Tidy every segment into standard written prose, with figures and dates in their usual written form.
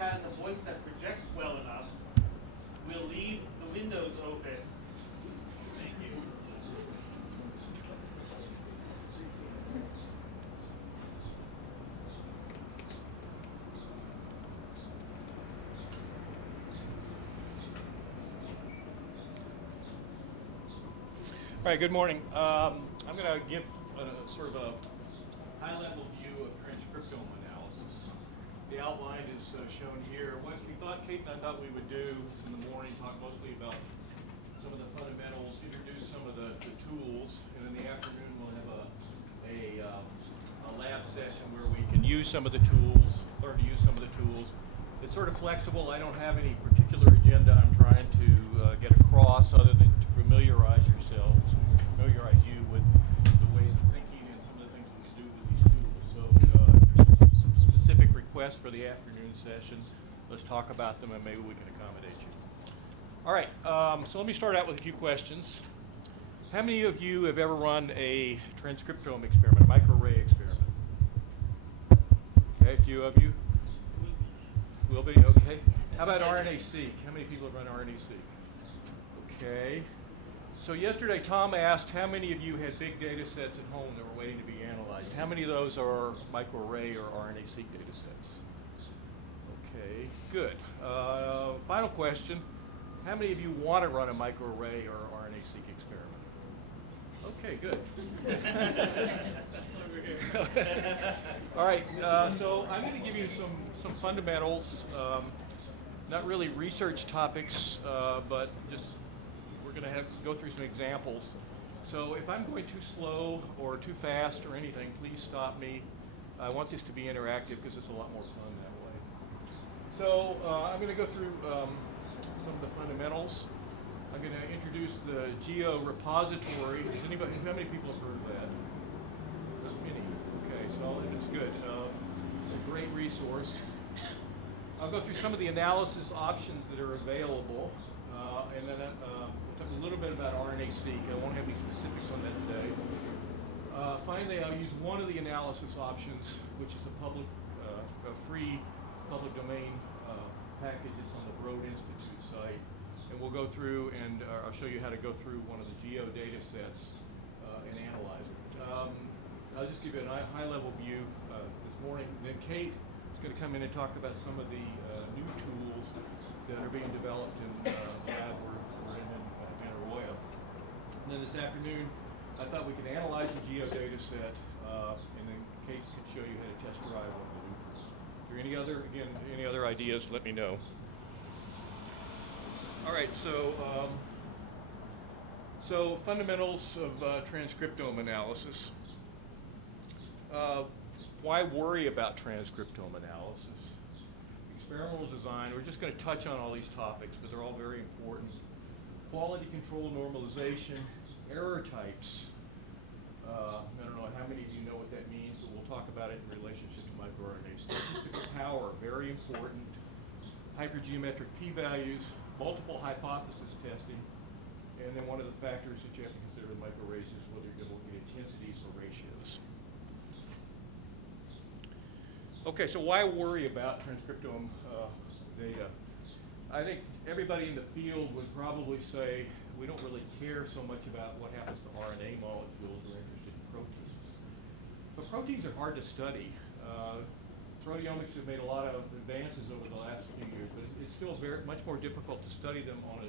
has a voice that projects well enough, we'll leave the windows open. Thank you. All right, good morning. I'm going to give sort of a high-level view of transcriptome analysis. The outline is shown here. What we thought, Cate and I thought we would do is in the morning talk mostly about some of the fundamentals, introduce some of the tools, and in the afternoon we'll have a lab session where we can use some of the tools, learn to use some of the tools. It's sort of flexible. I don't have any particular agenda I'm trying to get across other than to familiarize yourselves, familiarize you with the ways of thinking and some of the things we can do with these tools. So there's some specific requests for the afternoon session. Let's talk about them and maybe we can accommodate you. All right, so let me start out with a few questions. How many of you have ever run a transcriptome experiment, a microarray experiment? Okay, a few of you. Will be, okay. How about RNA-seq? How many people have run RNA-seq? Okay. So yesterday Tom asked how many of you had big data sets at home that were waiting to be analyzed. How many of those are microarray or RNA-seq data sets? Okay, good. Final question. How many of you want to run a microarray or RNA-seq experiment? Okay, good. All right, so I'm going to give you some fundamentals, not really research topics, but just we're going to go through some examples. So if I'm going too slow or too fast or anything, please stop me. I want this to be interactive because it's a lot more fun that way. So I'm going to go through some of the fundamentals. I'm going to introduce the Geo repository. How many people have heard of that? Not many. Okay, so it's good. It's a great resource. I'll go through some of the analysis options that are available, and then we'll talk a little bit about RNA-seq. I won't have any specifics on that today. Finally, I'll use one of the analysis options, which is a free public domain package. It's on the Broad Institute site. And we'll go through and I'll show you how to go through one of the geo data sets and analyze it. I'll just give you a high-level view this morning. Then Cate is going to come in and talk about some of the new tools that are being developed in the lab we're in Arroyo. And then this afternoon, I thought we could analyze the geo data set, and then Cate could show you how to test drive one of the new tools. If there are any other ideas, let me know. All right, so fundamentals of transcriptome analysis. Why worry about transcriptome analysis? Experimental design, we're just going to touch on all these topics, but they're all very important. Quality control normalization, error types. I don't know how many of you know what that means, but we'll talk about it in relationship to microRNA. Statistical power, very important. Hypergeometric p-values, multiple hypothesis testing, and then one of the factors that you have to consider in microarrays is whether you're going to look at intensities or ratios. Okay, so why worry about transcriptome data? I think everybody in the field would probably say we don't really care so much about what happens to RNA molecules. We're interested in proteins. But proteins are hard to study. Proteomics have made a lot of advances over the last few years, but it's still much more difficult to study them on a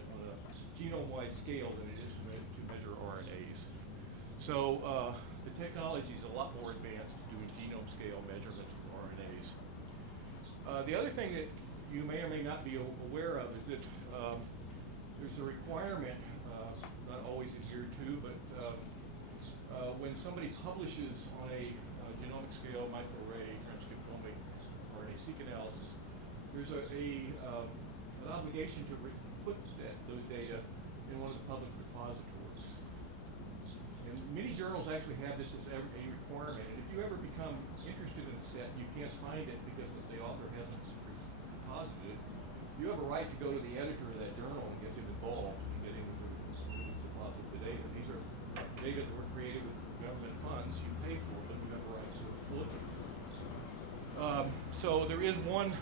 genome-wide scale than it is to measure RNAs. So the technology is a lot more advanced doing genome-scale measurements of RNAs. The other thing that you may or may not be aware of is that there's a requirement, not always adhered to, but when somebody publishes on a genomic scale microarray transcriptomic RNA-seq analysis, there's an obligation to put those data in one of the public repositories. And many journals actually have this as a requirement. And if you ever become interested in a set and you can't find it because the author hasn't deposited it, you have a right to go to the editor of that journal and get them involved in getting the deposit the data. These are data that were created with government funds. You pay for them. You have a right to look at them. So there is one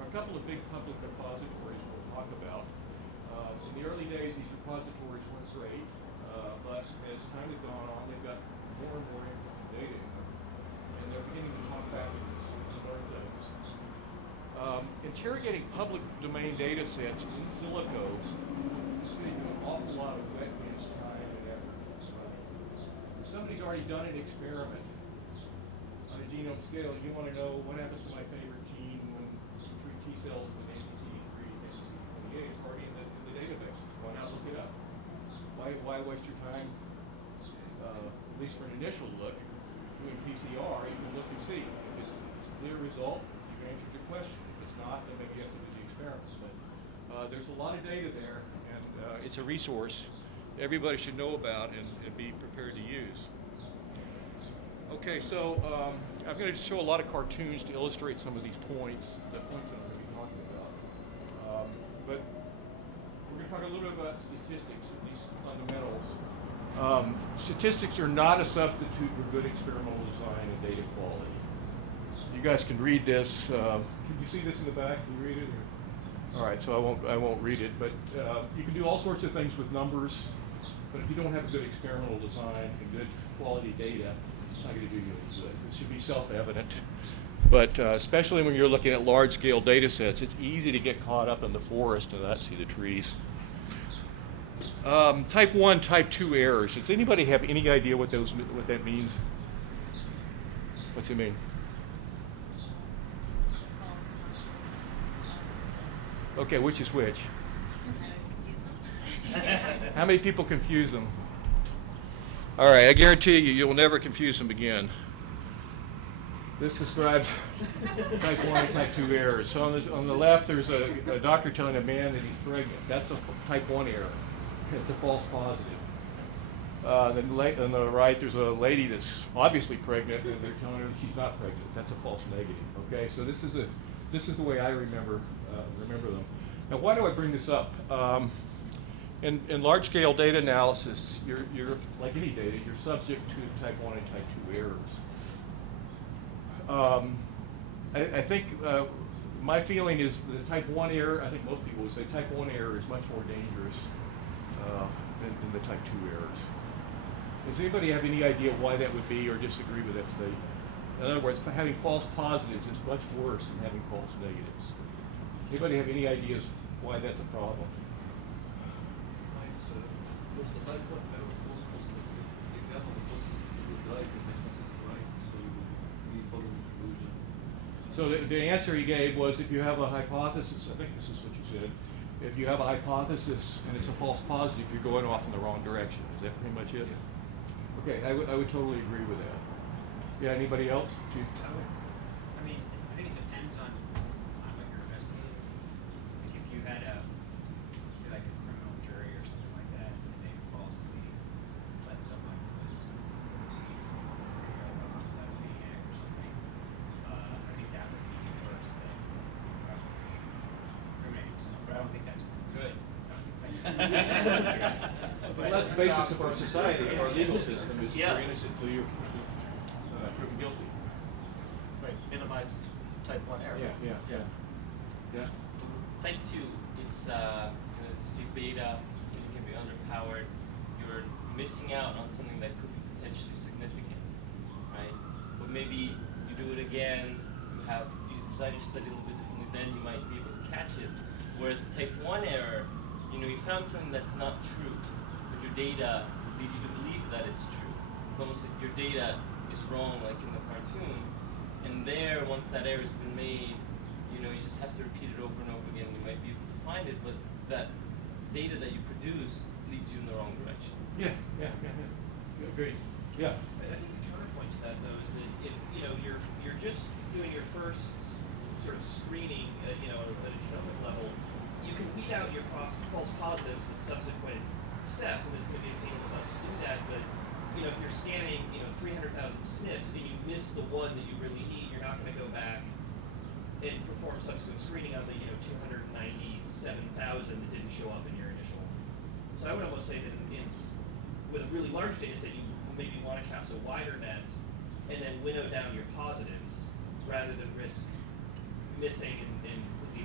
a couple of big public repositories we'll talk about. In the early days, these repositories weren't great, but as time has gone on, they've got more and more interesting data in them, and they're beginning to talk about it and learn things. Interrogating public domain data sets in silico is saving an awful lot of wet man's time and effort. If somebody's already done an experiment on a genome scale, you want to know what happens to my favorite gene when you treat T cells with anti-CD3, anti-CD28. It's already in the database. Why not look it up? Why waste your time, at least for an initial look, doing PCR? You can look and see. If it's a clear result, you've answered your question. If it's not, then maybe you have to do the experiment. But there's a lot of data there, and it's a resource everybody should know about and be prepared to use. Okay, so I'm going to show a lot of cartoons to illustrate some of these points, the points that I'm going to be talking about. But we're going to talk a little bit about statistics and these fundamentals. Statistics are not a substitute for good experimental design and data quality. You guys can read this. Can you see this in the back? Can you read it? All right, so I won't read it, but you can do all sorts of things with numbers, but if you don't have a good experimental design and good quality data, it's not going to do you any good. It should be self-evident. But especially when you're looking at large-scale data sets, it's easy to get caught up in the forest and not see the trees. Type 1, type 2 errors. Does anybody have any idea what that means? What's it mean? Okay, which is which? How many people confuse them? All right, I guarantee you'll never confuse them again. This describes type 1 and type 2 errors. So on the left, there's a doctor telling a man that he's pregnant. That's a type 1 error. It's a false positive. Then on the right, there's a lady that's obviously pregnant, and they're telling her that she's not pregnant. That's a false negative. Okay, so this is the way I remember them. Now, why do I bring this up? In large-scale data analysis, you're like any data, you're subject to type 1 and type 2 errors. I think my feeling is the type 1 error, I think most people would say type 1 error is much more dangerous than the type 2 errors. Does anybody have any idea why that would be or disagree with that statement? In other words, having false positives is much worse than having false negatives. Anybody have any ideas why that's a problem? So the answer he gave was if you have a hypothesis, I think this is what you said, if you have a hypothesis and it's a false positive, you're going off in the wrong direction. Is that pretty much it? Okay, I would totally agree with that. Yeah, anybody else? I mean, I think it depends on what you're investigating. Like if you had say like a criminal jury or something like that, and they falsely let someone who was a homicide maniac or something, I think that would be worse than probably incriminating someone. But I don't think that's good. But that's the basis of our society, our legal system is you're innocent until you're proven guilty. Right, minimize type 1 error. Yeah. Type 2, it's see beta, something can be underpowered. You're missing out on something that could be potentially significant, right? But maybe you do it again, you decide to study a little bit differently, then you might be able to catch it. Whereas type 1 error, you found something that's not true, but your data lead you to believe that it's true. It's almost like your data is wrong, like in the cartoon. And there, once that error has been made, you just have to repeat it over and over again. You might be able to find it, but that data that you produce leads you in the wrong direction. Yeah. Great. Yeah. I think the counterpoint to that, though, is that if you're just doing your first sort of screening, at a genomic level, you can weed out your false positives with subsequent steps, and it's going to be a pain in the butt to do that. But if you're scanning 300,000 SNPs and you miss the one that you really need, you're not going to go back and perform subsequent screening on the 297,000 that didn't show up in your initial. So I would almost say that with a really large data set, you maybe want to cast a wider net and then winnow down your positives rather than risk missing and completely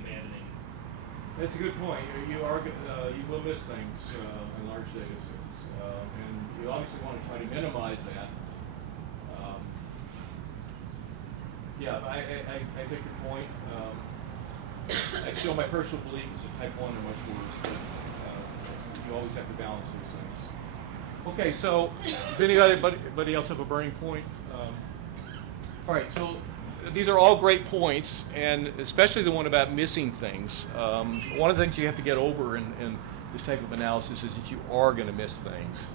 That's a good point. You will miss things in large data sets, and you obviously want to try to minimize that. Yeah, I take your point. My personal belief is that type 1 are much worse, but you always have to balance these things. Okay, so does anybody else have a burning point? All right, so these are all great points, and especially the one about missing things. One of the things you have to get over in this type of analysis is that you are going to miss things.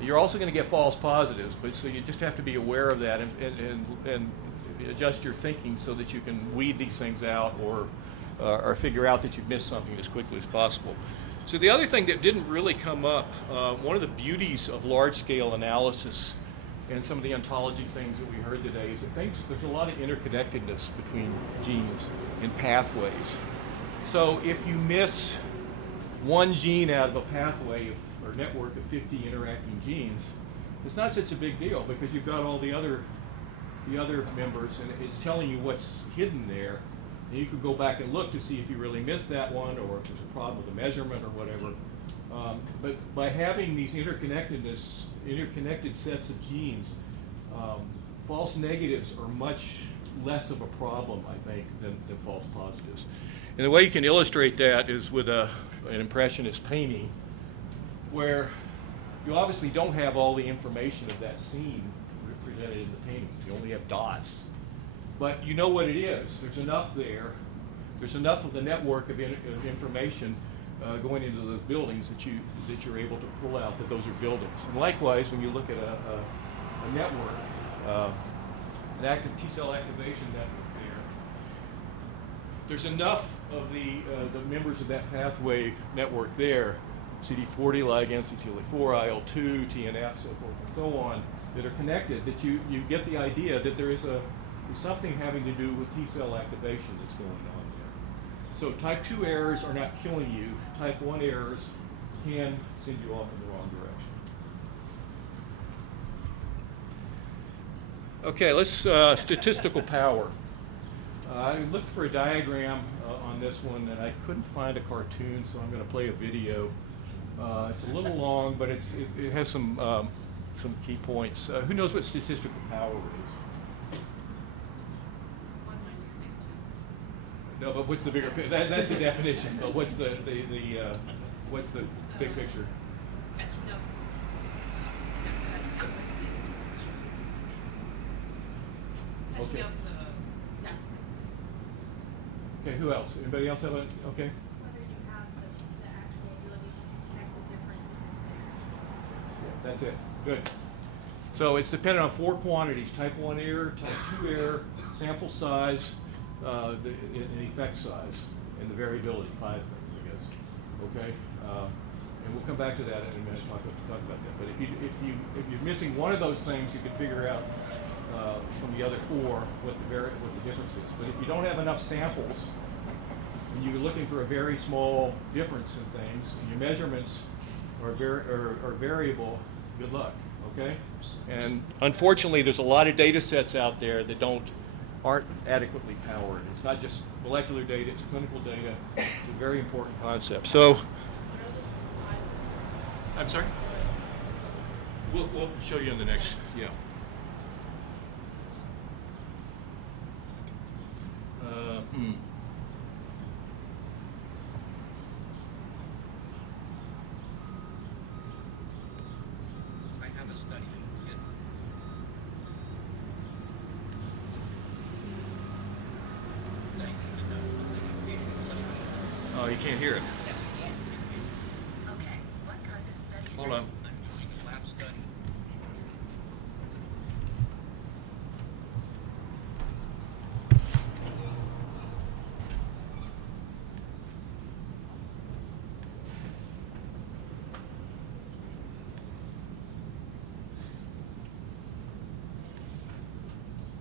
You're also going to get false positives, but so you just have to be aware of that and adjust your thinking so that you can weed these things out or figure out that you've missed something as quickly as possible. So the other thing that didn't really come up, one of the beauties of large-scale analysis and some of the ontology things that we heard today is that there's a lot of interconnectedness between genes and pathways. So if you miss one gene out of a pathway or network of 50 interacting genes, it's not such a big deal because you've got all the other members, and it's telling you what's hidden there. And you can go back and look to see if you really missed that one or if there's a problem with the measurement or whatever. But by having these interconnected sets of genes, false negatives are much less of a problem, I think, than false positives. And the way you can illustrate that is with an impressionist painting, where you obviously don't have all the information of that scene represented in the painting. You only have dots. But you know what it is. There's enough there. There's enough of the network of information going into those buildings that you're able to pull out that those are buildings. And likewise, when you look at a network, an active T-cell activation network there's enough of the members of that pathway network there, CD40 ligand, CTLA4, IL2, TNF, so forth and so on, that are connected, that you get the idea that there's something having to do with T-cell activation that's going on there. So type 2 errors are not killing you. Type 1 errors can send you off in the wrong direction. Okay, let's statistical power. I looked for a diagram on this one, and I couldn't find a cartoon, so I'm going to play a video. It's a little long, but it has some key points. Who knows what statistical power is? No, but what's the bigger picture? That's the definition. But what's the big picture? Okay. Okay. Who else? Anybody else have a? Okay. Whether you have the actual ability to detect a difference Yeah, that's it. Good. So it's dependent on 4 quantities: type 1 error, type 2 error, sample size, and effect size, and the variability. 5 things, I guess. Okay. And we'll come back to that in a minute. Talk about that. But if you're missing one of those things, you can figure out from the other 4 what the difference is. But if you don't have enough samples, and you're looking for a very small difference in things, and your measurements are variable, good luck. Okay. And unfortunately, there's a lot of data sets out there that aren't adequately powered. It's not just molecular data; it's clinical data. It's a very important concept. So, I'm sorry. We'll show you in the next. Yeah. I have a study. Oh, you can't hear it. Okay, what kind of study? Hold on. I'm doing a lab study.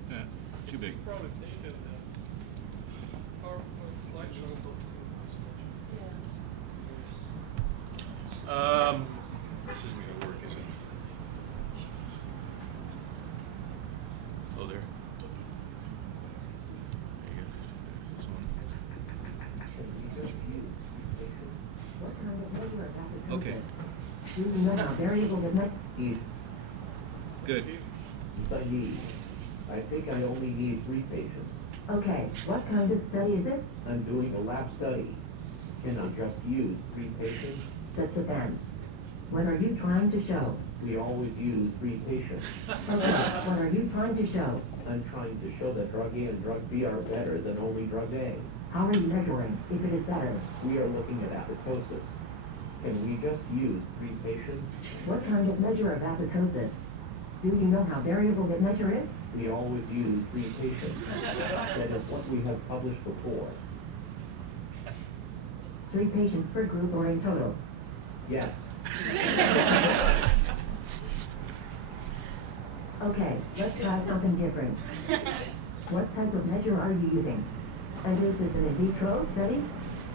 Yeah, too big. This isn't going to work, is it? Oh, there. There you go. This one. Do you know how variable the next? Good. I need. I think I only need 3 patients. Okay, what kind of study is it? I'm doing a lab study. Can I just use 3 patients? That depends. What are you trying to show? We always use 3 patients. Okay, what are you trying to show? I'm trying to show that drug A and drug B are better than only drug A. How are you measuring if it is better? We are looking at apoptosis. Can we just use 3 patients? What kind of measure of apoptosis? Do you know how variable that measure is? We always use 3 patients. That is what we have published before. 3 patients per group or in total? Yes. Okay, let's try something different. What type of measure are you using? And is this an in vitro study?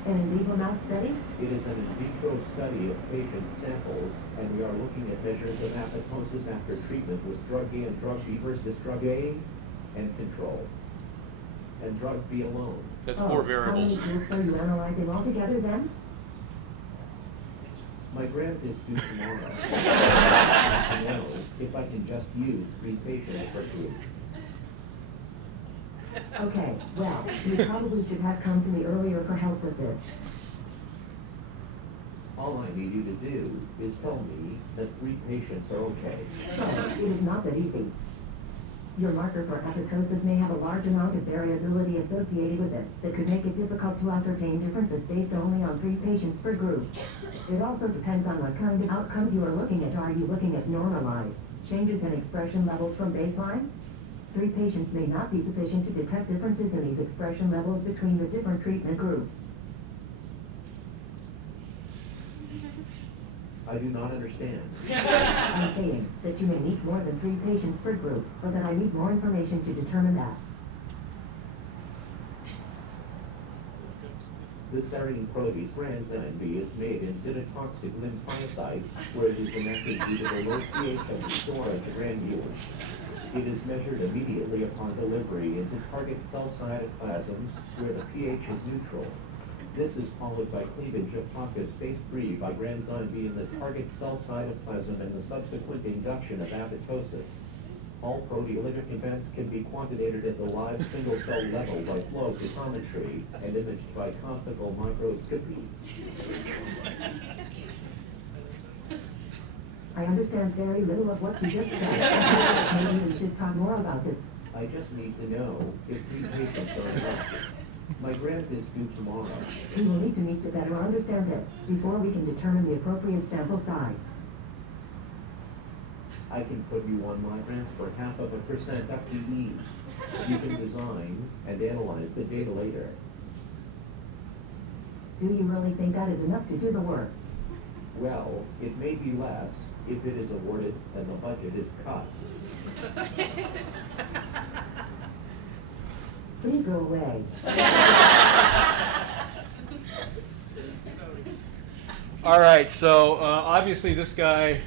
An in vivo mouse study? It is an in vitro study of patient samples, and we are looking at measures of apoptosis after treatment with drug A and drug B versus drug A and control, and drug B alone. That's Oh, 4 variables. How many groups are you analyzing altogether then? My grant is due tomorrow. I know if I can just use 3 patients per group. Okay, well, you probably should have come to me earlier for help with this. All I need you to do is tell me that 3 patients are okay. So, it is not that easy. Your marker for apoptosis may have a large amount of variability associated with it that could make it difficult to ascertain differences based only on 3 patients per group. It also depends on what kind of outcomes you are looking at. Are you looking at normalized changes in expression levels from baseline? 3 patients may not be sufficient to detect differences in these expression levels between the different treatment groups. I do not understand. I'm saying that you may need more than 3 patients per group, so that I need more information to determine that. The serine protease granzyme B is made in cytotoxic lymphocytes, where it is inactive due to the low pH of the storage granules. It is measured immediately upon delivery into target cell cytoplasms, where the pH is neutral. This is followed by cleavage of pocket phase 3 by granzyme B in the target cell cytoplasm and the subsequent induction of apoptosis. All proteolytic events can be quantitated at the live single-cell level by flow cytometry and imaged by optical microscopy. I understand very little of what you just said. Maybe we should talk more about this. I just need to know if 3 patients are enough. My grant is due tomorrow. We will need to meet to better understand this before we can determine the appropriate sample size. I can put you on my grant for 0.5% FTE. You can design and analyze the data later. Do you really think that is enough to do the work? Well, it may be less if it is awarded and the budget is cut. Please go away. All right, so obviously this guy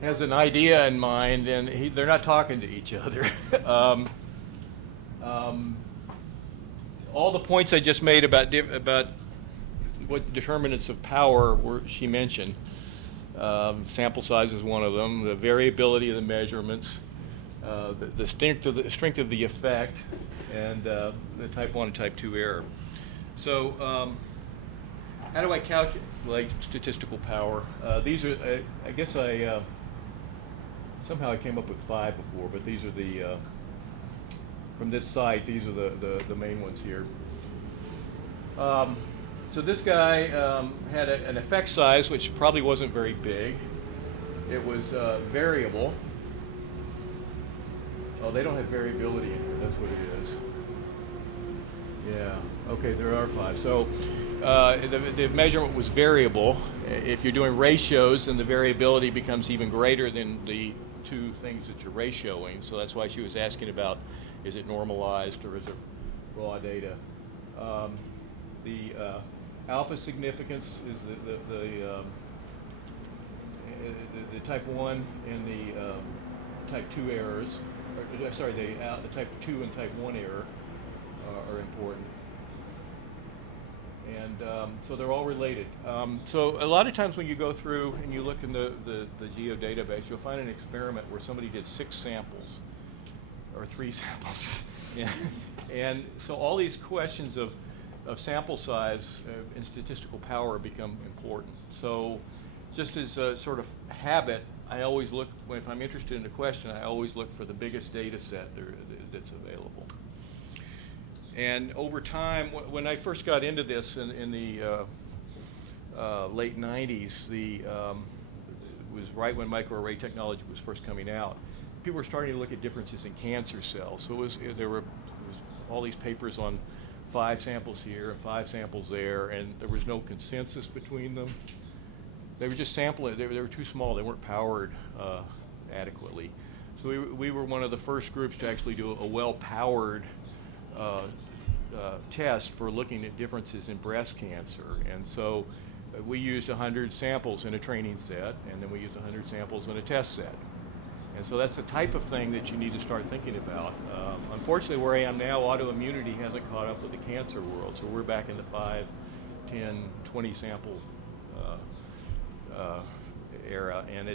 has an idea in mind, and they're not talking to each other. All the points I just made about what determinants of power she mentioned. Sample size is one of them. The variability of the measurements, the strength of the effect, and the type 1 and type 2 error. So how do I calculate statistical power? These are, I guess somehow I came up with 5 before, but these are the, from this site, these are the main ones here. So this guy had an effect size which probably wasn't very big. It was variable. Oh, they don't have variability in here. That's what it is. Yeah. Okay, there are 5. So the measurement was variable. If you're doing ratios, then the variability becomes even greater than the 2 things that you're ratioing. So that's why she was asking about, is it normalized or is it raw data? The alpha significance is the type 1 and the type 2 errors. Sorry, the type 2 and type 1 error are important. And And so they're all related. So a lot of times when you go through and you look in the Geo database, you'll find an experiment where somebody did 6 samples or 3 samples. And so all these questions of sample size and statistical power become important. So just as a sort of habit, I always look, if I'm interested in a question, I always look for the biggest data set that's available. And over time, when I first got into this in the late 90s, it was right when microarray technology was first coming out. People were starting to look at differences in cancer cells. So there was all these papers on 5 samples here and 5 samples there, and there was no consensus between them. They were just sampling. They were too small. They weren't powered adequately. So we were one of the first groups to actually do a well-powered test for looking at differences in breast cancer. And so we used 100 samples in a training set, and then we used 100 samples in a test set. And so that's the type of thing that you need to start thinking about. Unfortunately, where I am now, autoimmunity hasn't caught up with the cancer world. So we're back in the 5, 10, 20 sample era. And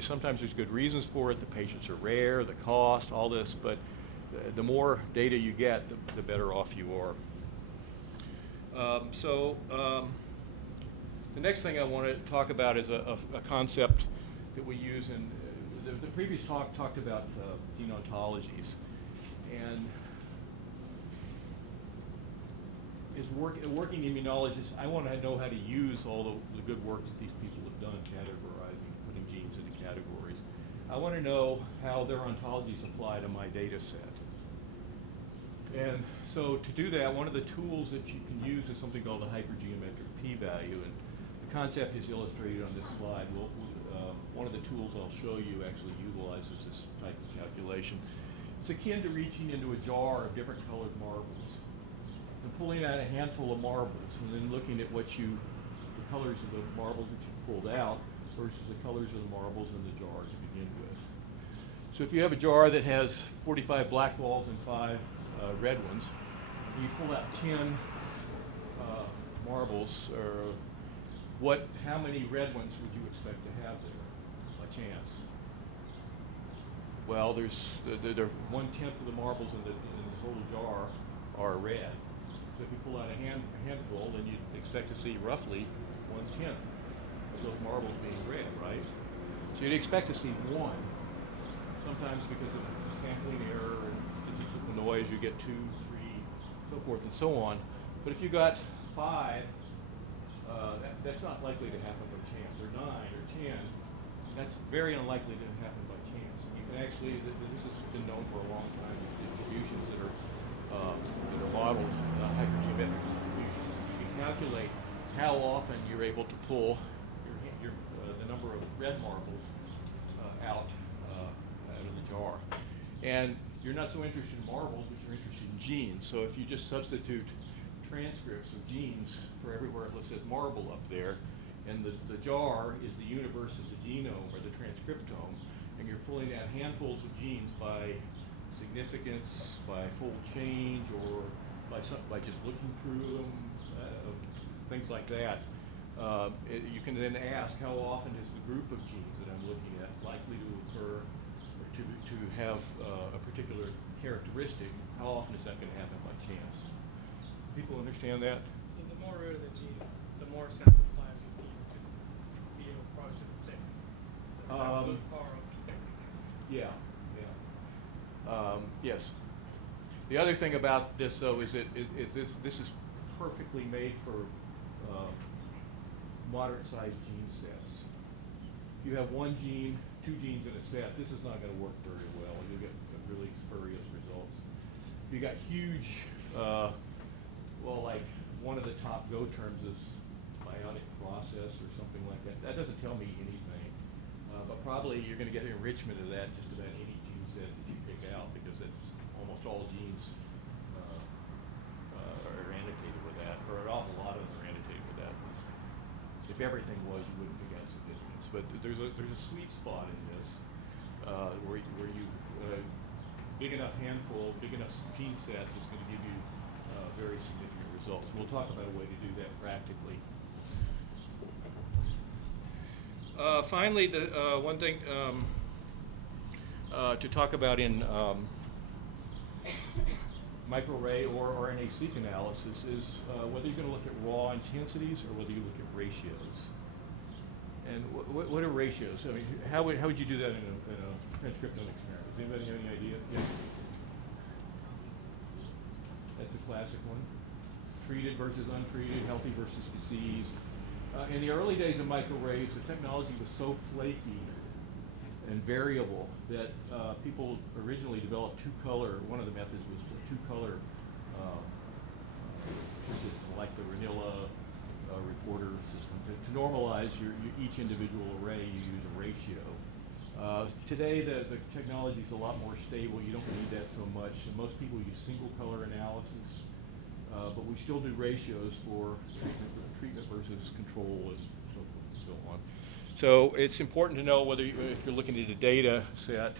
sometimes there's good reasons for it. The patients are rare, the cost, all this. But the more data you get, the better off you are. The next thing I want to talk about is a concept that we use in the previous talk talked about gene ontologies, and as working immunologist, I want to know how to use all the good work that these people have done categorizing, putting genes into categories. I want to know how their ontologies apply to my data set. And so to do that, one of the tools that you can use is something called the hypergeometric p-value, and the concept is illustrated on this slide. One of the tools I'll show you actually utilizes this type of calculation. It's akin to reaching into a jar of different colored marbles and pulling out a handful of marbles and then looking at the colors of the marbles that you pulled out versus the colors of the marbles in the jar to begin with. So if you have a jar that has 45 black balls and 5 red ones, and you pull out 10 marbles, how many red ones would you expect to have there by chance? Well, there's 1/10 of the marbles in the total jar are red. So if you pull out a handful, then you'd expect to see roughly 1/10 of those marbles being red, right? So you'd expect to see 1. Sometimes because of sampling error and statistical noise, you get 2, 3, so forth and so on. But if you got 5, that's not likely to happen by chance. Or 9 or 10, that's very unlikely to happen by chance. And you can actually, this has been known for a long time, these distributions that are modeled hypergeometric distributions. You can calculate how often you're able to pull the number of red marbles out of the jar. And you're not so interested in marbles, but you're interested in genes. So if you just substitute transcripts of genes for everywhere it says marble up there, and the jar is the universe of the genome or the transcriptome, and you're pulling out handfuls of genes by significance, by fold change, or by just looking through them, things like that. You can then ask how often is the group of genes that I'm looking at likely to occur or to have a particular characteristic. How often is that going to happen by chance? People understand that? So the more rare the gene, the more sample size you need to be able to process the thing. Yes. The other thing about this, though, is this is perfectly made for moderate-sized gene sets. If you have 1 gene, 2 genes in a set, this is not going to work very well. You'll get really spurious results. If you got huge, like one of the top go terms is biotic process or something like that. That doesn't tell me anything, but probably you're going to get enrichment of that just about any gene set that you pick out, because it's almost all genes are annotated with that, or an awful lot of them are annotated with that. If everything was, you wouldn't pick out significance. But there's a sweet spot in this where you big enough handful, big enough gene sets is going to give you very significant results. results. We'll talk about a way to do that practically. Finally, the one thing to talk about in microarray or RNA-seq analysis is whether you're going to look at raw intensities or whether you look at ratios. And what are ratios? I mean, how would you do that in a transcriptome experiment? Does anybody have any idea? Yeah. That's a classic one. Treated versus untreated, healthy versus diseased. In the early days of microarrays, the technology was so flaky and variable that people originally developed two-color. One of the methods was for two-color system, like the Ranilla reporter system. To normalize each individual array, you use a ratio. Today, the technology is a lot more stable. You don't need that so much. And most people use single-color analysis, but we still do ratios for treatment versus control and so forth and so on. So it's important to know whether if you're looking at a data set,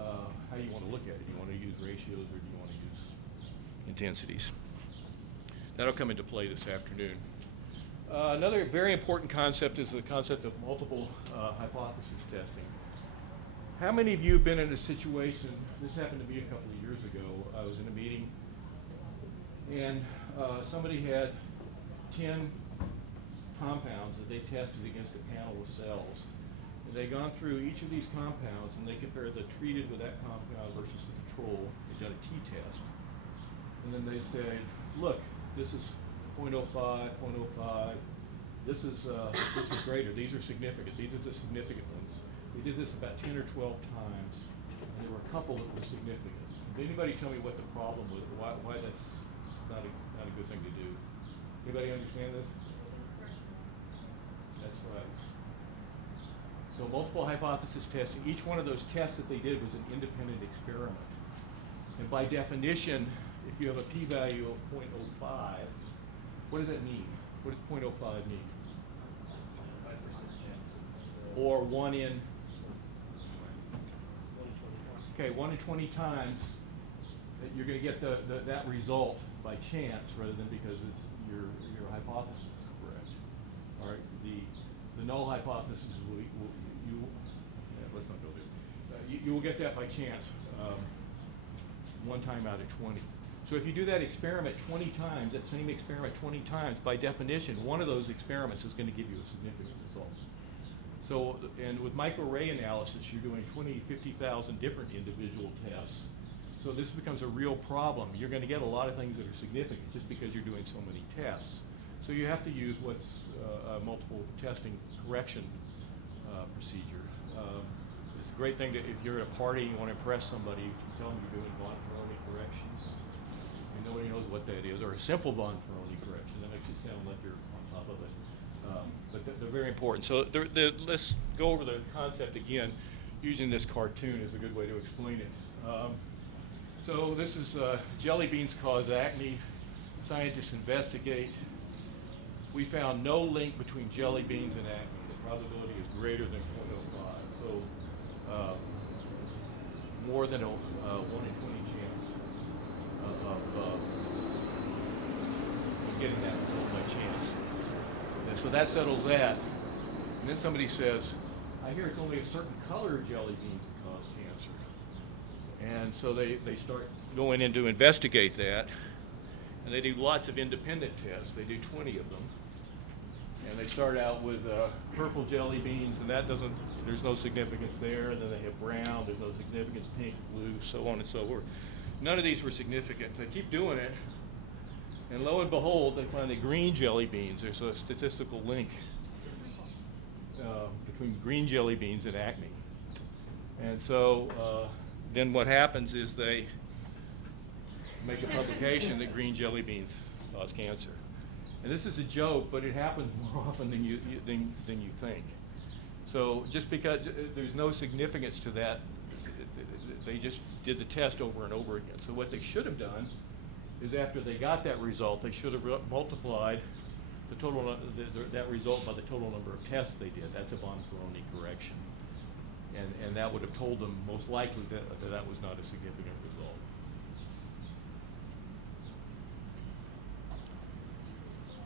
how you want to look at it. Do you want to use ratios or do you want to use intensities? That'll come into play this afternoon. Another very important concept is the concept of multiple hypothesis testing. How many of you have been in a situation, this happened to me a couple of years ago, I was in a meeting and somebody had 10 compounds that they tested against a panel of cells. And they'd gone through each of these compounds and they compared the treated with that compound versus the control. They did a t-test. And then they said, look, this is 0.05, 0.05. This is greater. These are significant. These are the significant ones. They did this about 10 or 12 times, and there were a couple that were significant. Did anybody tell me what the problem was, or why that's not a good thing to do? Anybody understand this? That's right. So multiple hypothesis testing, each one of those tests that they did was an independent experiment. And by definition, if you have a p-value of 0.05, what does that mean? What does 0.05 mean? 5% chance. Or 1 in? 1 in 20 times that you're going to get that result by chance rather than because it's your hypothesis is correct. All right. The null hypothesis let's not go there. You will get that by chance 1 time out of 20. So if you do that experiment 20 times, that same experiment 20 times, by definition, one of those experiments is going to give you a significant result. So, and with microarray analysis, you're doing 20, 50,000 different individual tests. So this becomes a real problem. You're going to get a lot of things that are significant just because you're doing so many tests. So you have to use what's a multiple testing correction procedure. It's a great thing to, if you're at a party and you want to impress somebody, you can tell them you're doing von Ferroni corrections. And nobody knows what that is, or a simple von Ferroni correction. That makes it sound like you're on top of it. But they're very important. So let's go over the concept again. Using this cartoon is a good way to explain it. So this is jelly beans cause acne. Scientists investigate. We found no link between jelly beans and acne. The probability is greater than 0.05. So more than a 1 in 20 chance of getting that result by chance. And so that settles that. And then somebody says, I hear it's only a certain color of jelly beans that cause cancer. And so they start going in to investigate that. And they do lots of independent tests. They do 20 of them. And they start out with purple jelly beans, and there's no significance there. And then they have brown, there's no significance, pink, blue, so on and so forth. None of these were significant. They keep doing it. And lo and behold, they find that green jelly beans, there's a statistical link between green jelly beans and acne. And so then what happens is they make a publication that green jelly beans cause cancer. And this is a joke, but it happens more often than you think. So just because there's no significance to that, they just did the test over and over again. So what they should have done is after they got that result, they should have multiplied the total that result by the total number of tests they did. That's a von Ferroni correction. And that would have told them most likely that was not a significant result.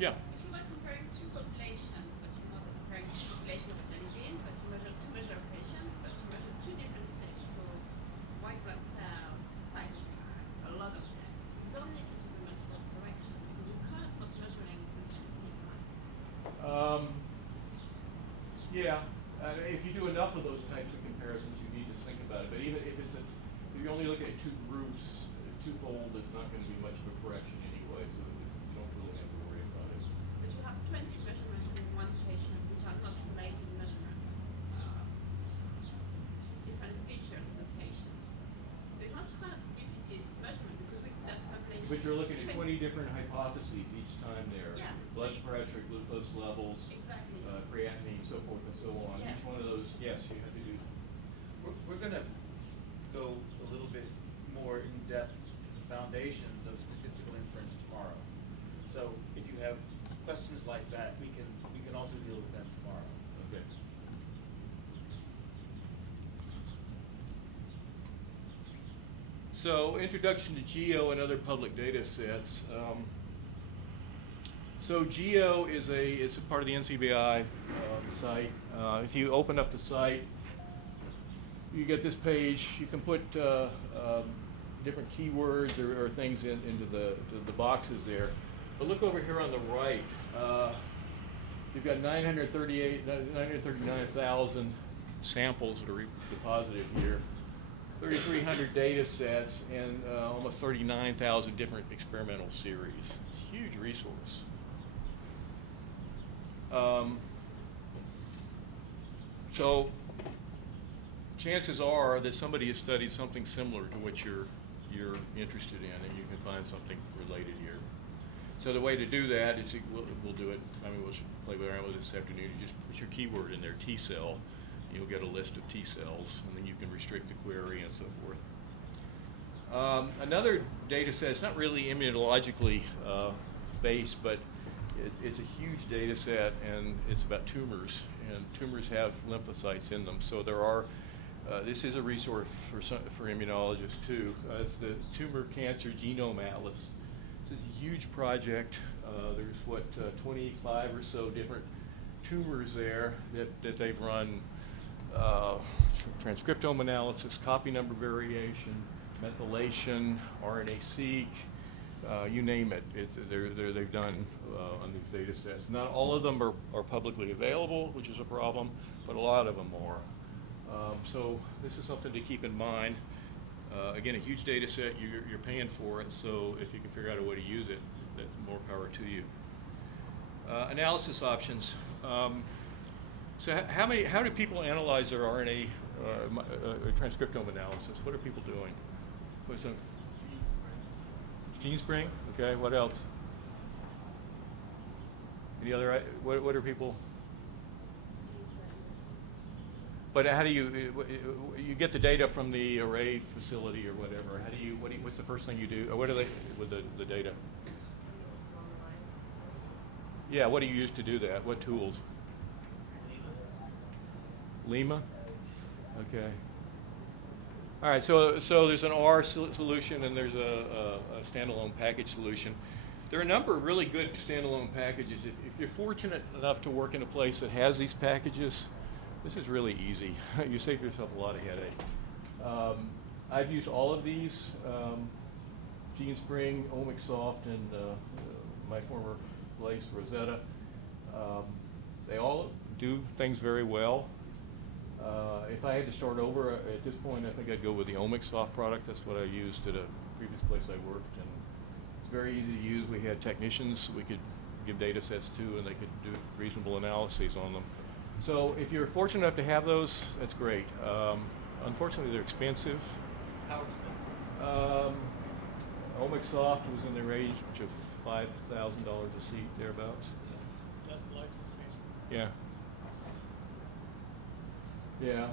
Yeah. If you were comparing two populations, but you're not comparing two populations of jelly bean, but you measure two measure patients, but you measure two different cells, so white blood cells, cytokine, a lot of cells. You don't need to do the multiple correction because you're kind of not measuring the same thing, right? Yeah. If you do enough of those types of comparisons, you need to think about it. But even if if you only look at two groups, twofold, it's not going to be much of a correction anyway, so you don't really have to worry about it. But you have 20 measurements in one patient which are not related measurements. Different features of the patients. So it's not kind of repeated measurement because with that population. But you're looking at 20 different hypotheses each time there. Yeah. Blood pressure, glucose levels, Exactly. creatinine, so forth and so on. Yeah. Each one of those, yes, you have to do. We're going to go a little bit more in depth to the foundations of statistical inference tomorrow. So if you have questions like that, we can also deal with them tomorrow. Okay. So, introduction to GEO and other public data sets. So GEO is a part of the NCBI site. If you open up the site, you get this page. You can put different keywords or things into the boxes there. But look over here on the right. You've got 939,000 samples that are deposited here, 3,300 data sets, and almost 39,000 different experimental series. Huge resource. So chances are that somebody has studied something similar to what you're interested in, and you can find something related here. So the way to do that is we'll do it. I mean, we'll play around with it this afternoon. You just put your keyword in there, T cell. You'll get a list of T cells, and then you can restrict the query and so forth. Another data set, it's not really immunologically based, but it's a huge data set, and it's about tumors, and tumors have lymphocytes in them. So there are, this is a resource for immunologists too. It's the Tumor Cancer Genome Atlas. It's a huge project. There's 25 or so different tumors there that they've run transcriptome analysis, copy number variation, methylation, RNA-seq, you name it. They've done on these data sets. Not all of them are publicly available, which is a problem, but a lot of them are. So this is something to keep in mind. Again, a huge data set, you're paying for it, so if you can figure out a way to use it, that's more power to you. Analysis options. So how do people analyze their RNA transcriptome analysis? What are people doing? Gene spring? Okay, what else? Any other, what are people? But how do you get the data from the array facility or whatever? What's the first thing you do? Or what are they with the data? Yeah, what do you use to do that? What tools? Lima? Okay. All right, so there's an R solution and there's a standalone package solution. There are a number of really good standalone packages. If you're fortunate enough to work in a place that has these packages, this is really easy. You save yourself a lot of headache. I've used all of these, GeneSpring, OmicSoft, and my former place, Rosetta. They all do things very well. If I had to start over at this point, I think I'd go with the OmicSoft product. That's what I used at a previous place I worked, and it's very easy to use. We had technicians we could give data sets to, and they could do reasonable analyses on them. So if you're fortunate enough to have those, that's great. Unfortunately, they're expensive. How expensive? OmicSoft was in the range of $5,000 a seat, thereabouts. That's the license fee. Yeah. Yeah,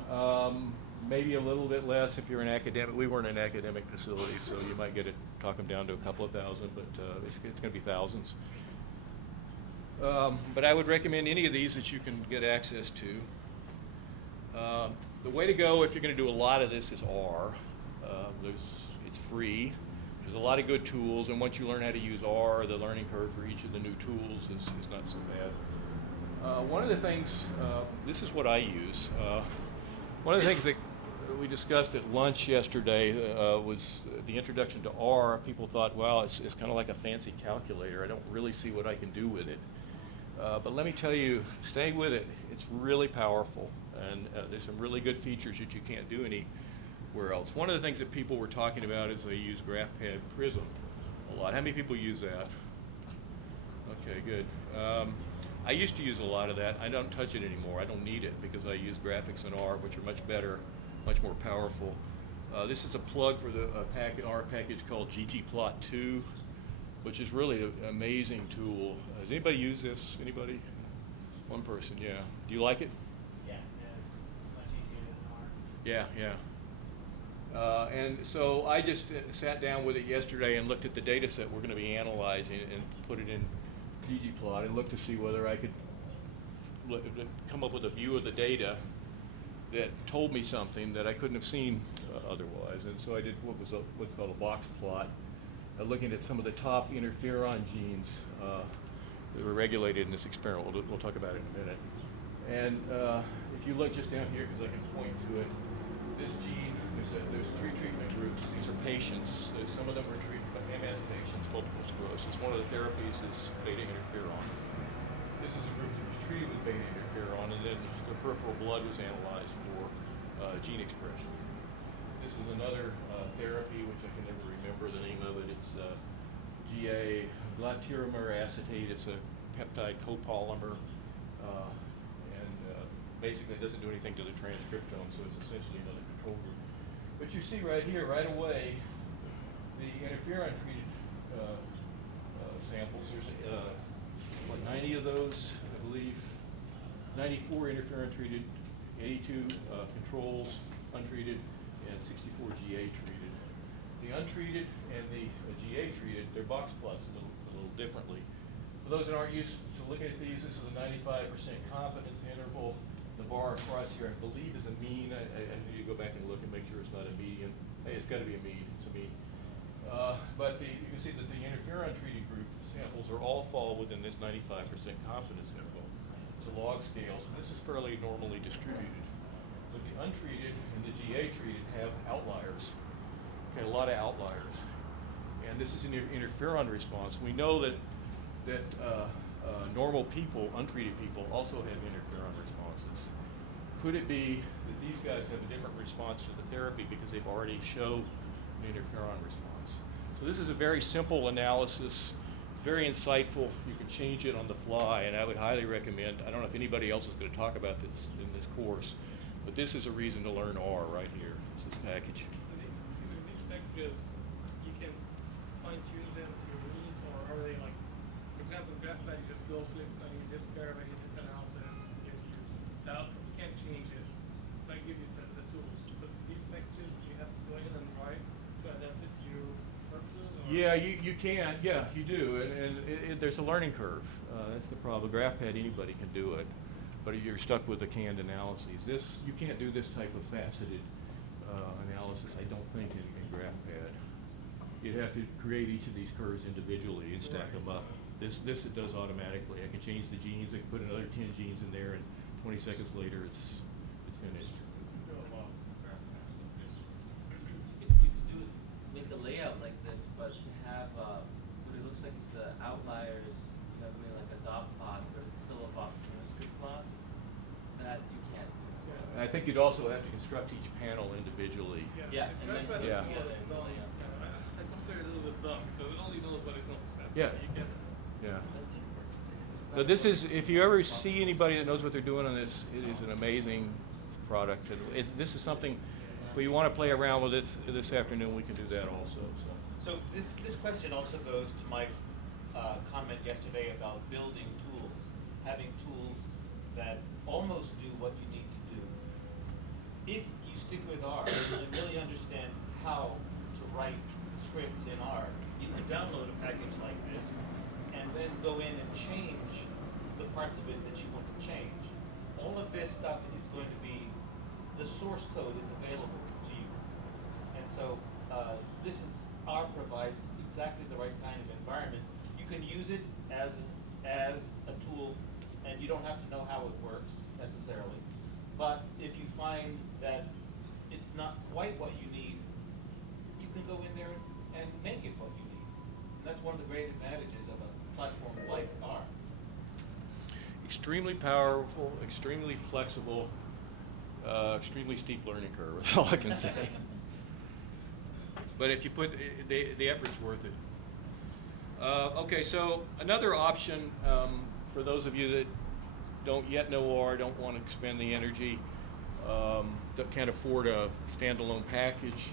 maybe a little bit less if you're an academic. We weren't an academic facility, so you might talk them down to a couple of thousand, but it's going to be thousands. But I would recommend any of these that you can get access to. The way to go if you're going to do a lot of this is R. It's free. There's a lot of good tools, and once you learn how to use R, the learning curve for each of the new tools is not so bad. One of the things, this is what I use. One of the things that we discussed at lunch yesterday was the introduction to R. People thought, wow, it's kind of like a fancy calculator. I don't really see what I can do with it. But let me tell you, stay with it. It's really powerful, and there's some really good features that you can't do anywhere else. One of the things that people were talking about is they use GraphPad Prism a lot. How many people use that? Okay, good. I used to use a lot of that. I don't touch it anymore. I don't need it because I use graphics in R, which are much better, much more powerful. This is a plug for the R package called ggplot2, which is really an amazing tool. Has anybody used this? Anybody? One person, yeah. Do you like it? Yeah, it's much easier than R. Yeah. And so I just sat down with it yesterday and looked at the data set we're going to be analyzing and put it in ggplot and looked to see whether I could come up with a view of the data that told me something that I couldn't have seen otherwise. And so I did what's called a box plot, looking at some of the top interferon genes that were regulated in this experiment. We'll talk about it in a minute. And if you look just down here, because I can point to it, this gene, there's 3 treatment groups. These are patients. Some of them were treated by MS patients, multiple sclerosis. One of the therapies is beta interferon. This is a group that was treated with beta interferon, and then the peripheral blood was analyzed for gene expression. This is another therapy, which I can never remember the name of it. It's GA glutatiramine acetate. It's a peptide copolymer, and basically it doesn't do anything to the transcriptome, so it's essentially another control group. But you see right here, right away, the interferon-treated samples. There's 90 of those, I believe. 94 interferon-treated, 82 controls, untreated, and 64 GA treated. The untreated and the GA treated, their box plots a little differently. For those that aren't used to looking at these, this is a 95% confidence interval. The bar across here, I believe, is a mean. I need to go back and look and make sure it's not a median. Hey, it's got to be a mean. It's a mean. But you can see that the interferon-treated group samples are all fall within this 95% confidence interval. It's a log scale, so this is fairly normally distributed. But the untreated and the GA-treated have outliers. Okay, a lot of outliers. And this is an interferon response. We know that normal people, untreated people, also have interferon responses. Could it be that these guys have a different response to the therapy because they've already showed an interferon response? So this is a very simple analysis, very insightful. You can change it on the fly, and I would highly recommend, I don't know if anybody else is going to talk about this in this course, but this is a reason to learn R right here. This package. So these packages, you can fine-tune them to your needs, or are they like, for example, GraphPad, you just go click on this curve and this analysis gives you the output. You can't change it, but it gives you the tools. But these packages, you have to go in and write to adapt it to your purposes? Or? Yeah, you can. Yeah, you do. And there's a learning curve. That's the problem. GraphPad, anybody can do it, but you're stuck with the canned analyses. You can't do this type of faceted analysis, I don't think, in GraphPad. You'd have to create each of these curves individually and stack them up. This it does automatically. I can change the genes. I can put another 10 genes in there, and 20 seconds later, it's finished. You could make a layout like this, but have what it looks like is the outliers. You have maybe like a dot plot, but it's still a box manuscript plot. That you can't do. I think you'd also have to construct each panel individually. Yeah, and then GraphPad put it Yeah. is together. more like, I consider it a little bit dumb because it only knows what it knows. Yeah. You can, Yeah. It's not But this is, possible. if you ever see anybody that knows what they're doing on this, it is an amazing product. This is something, if we want to play around with this afternoon, we can do that also. So this question also goes to my comment yesterday about building tools, having tools that almost do what you need to do. If you stick with R and really understand how to write scripts in R, you can download a package like this and then go in and change the parts of it that you want to change. All of this stuff is going to be, the source code is available to you. And so this is R provides exactly the right kind of environment. You can use it as a tool, and you don't have to know how it works necessarily. But if you find that it's not quite what you need, you can go in there and make it what you need. And that's one of the great advantages of a platform like R. Extremely powerful, extremely flexible, extremely steep learning curve, is all I can say. But if you put, the effort's worth it. Okay, so another option for those of you that don't yet know R, don't want to expend the energy, that can't afford a standalone package,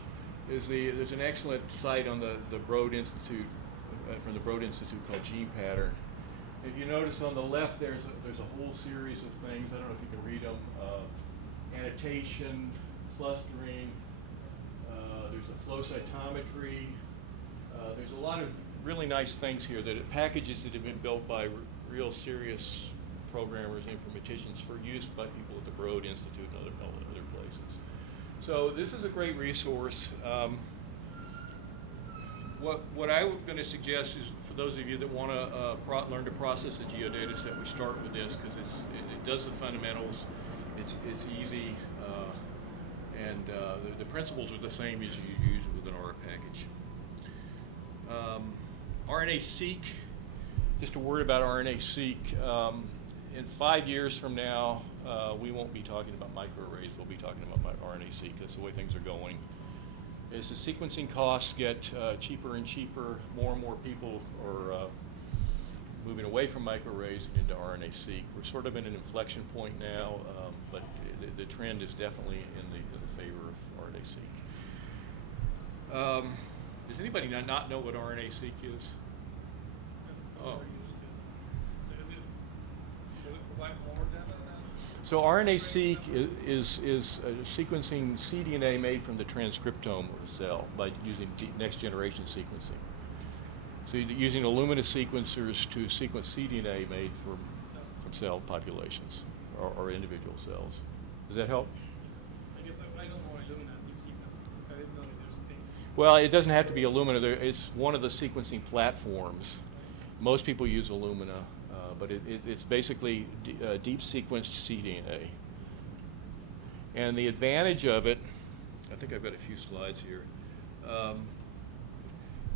there's an excellent site on the Broad Institute, from the Broad Institute called Gene Pattern. If you notice on the left, there's a whole series of things. I don't know if you can read them. Annotation, clustering. There's a flow cytometry. There's a lot of really nice things here, packages that have been built by real serious programmers, informaticians, for use by people at the Broad Institute and other places. So this is a great resource. What I'm going to suggest is, for those of you that want to learn to process a geodata set, we start with this because it does the fundamentals. It's easy, and the principles are the same as you use with an R package. RNA-seq, just a word about RNA-seq. In 5 years from now, we won't be talking about microarrays, we'll be talking about RNA-seq. That's the way things are going. As the sequencing costs get cheaper and cheaper, more and more people are moving away from microarrays and into RNA-seq. We're sort of in an inflection point now, but the trend is definitely in the favor of RNA-seq. Does anybody not know what RNA-seq is? Oh. So does it provide more data than? So RNA-seq is sequencing cDNA made from the transcriptome of a cell by using next generation sequencing. So you're using Illumina sequencers to sequence cDNA made from cell populations or individual cells. Does that help? I guess I don't know Illumina deep sequencing. I didn't know that there's sync. Well, it doesn't have to be Illumina. It's one of the sequencing platforms. Most people use Illumina, but it's basically deep sequenced cDNA. And the advantage of it, I think I've got a few slides here.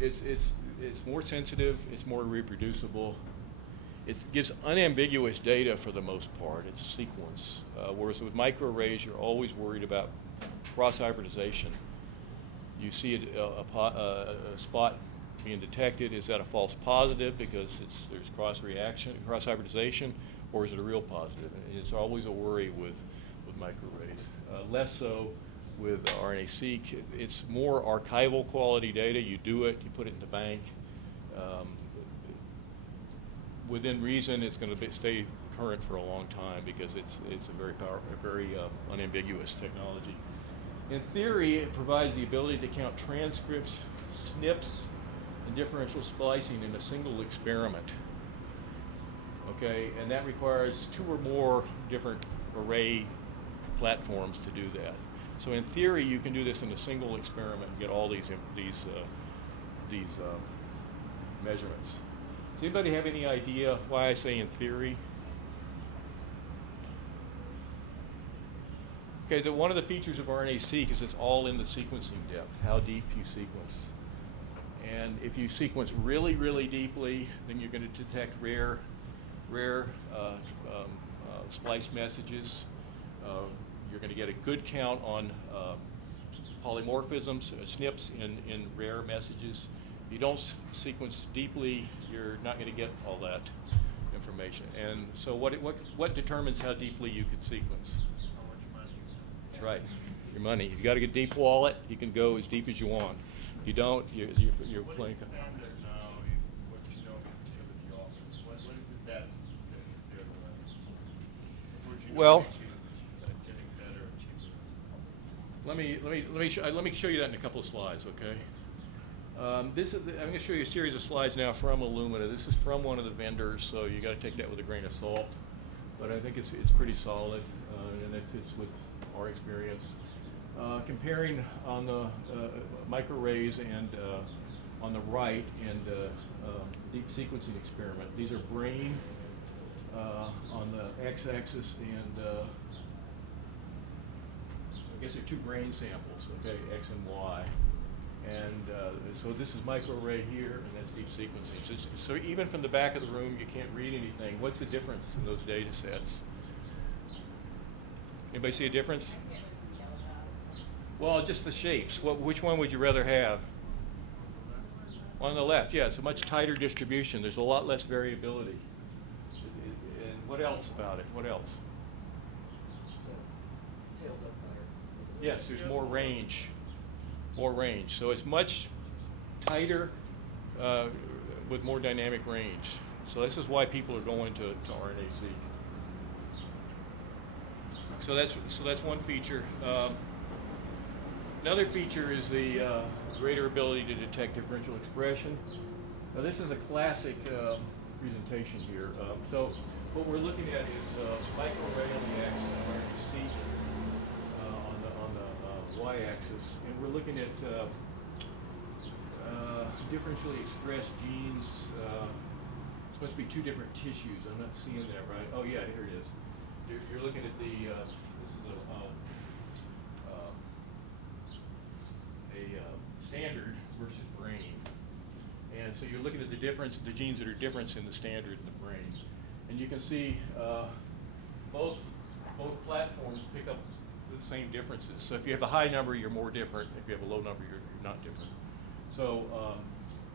It's more sensitive, it's more reproducible. It gives unambiguous data for the most part. It's sequence. Whereas with microarrays, you're always worried about cross-hybridization. You see a spot being detected. Is that a false positive because there's cross-hybridization, or is it a real positive? And it's always a worry with microarrays. Less so with RNA-seq. It's more archival quality data. You do it, you put it in the bank. Within reason, it's going to stay current for a long time because it's a very unambiguous technology. In theory, it provides the ability to count transcripts, SNPs, and differential splicing in a single experiment. Okay, and that requires 2 or more different array platforms to do that. So in theory, you can do this in a single experiment and get all these measurements. Does anybody have any idea why I say in theory? Okay, one of the features of RNA-seq is it's all in the sequencing depth, how deep you sequence. And if you sequence really, really deeply, then you're going to detect rare splice messages. You're going to get a good count on polymorphisms, SNPs in rare messages. If you don't sequence deeply, you're not going to get all that information. And so what determines how deeply you can sequence? How much money you spend. That's right, your money. If you've got a good deep wallet, you can go as deep as you want. If you don't, you're playing. What is the standard now, what genomic activity offers? What is the depth that they're running? So for Well, genomics, getting better and cheaper. let me show you that in a couple of slides, okay? I'm going to show you a series of slides now from Illumina. This is from one of the vendors, so you got to take that with a grain of salt. But I think it's pretty solid, and it fits with our experience. Comparing on the microarrays and on the right and deep sequencing experiment. These are brain on the x-axis, and I guess they're two brain samples, okay, X and Y. And so this is microarray here, and that's deep sequencing. So even from the back of the room, you can't read anything. What's the difference in those data sets? Anybody see a difference? Well, just the shapes. Which one would you rather have? On the left, yeah, it's a much tighter distribution. There's a lot less variability. And what else about it? What else? Tails up higher. Yes, there's more range. More range. So it's much tighter with more dynamic range. So this is why people are going to RNA-seq. So that's one feature. Another feature is the greater ability to detect differential expression. Now this is a classic presentation here. So what we're looking at is microarray on the X and RNA-seq on the Y-axis, and we're looking at differentially expressed genes. It's supposed to be two different tissues. I'm not seeing that right. Oh yeah, here it is. You're looking at the this is a standard versus brain, and so you're looking at the difference, the genes that are different in the standard and the brain, and you can see both platforms pick up the same differences. So if you have a high number, you're more different. If you have a low number, you're not different. So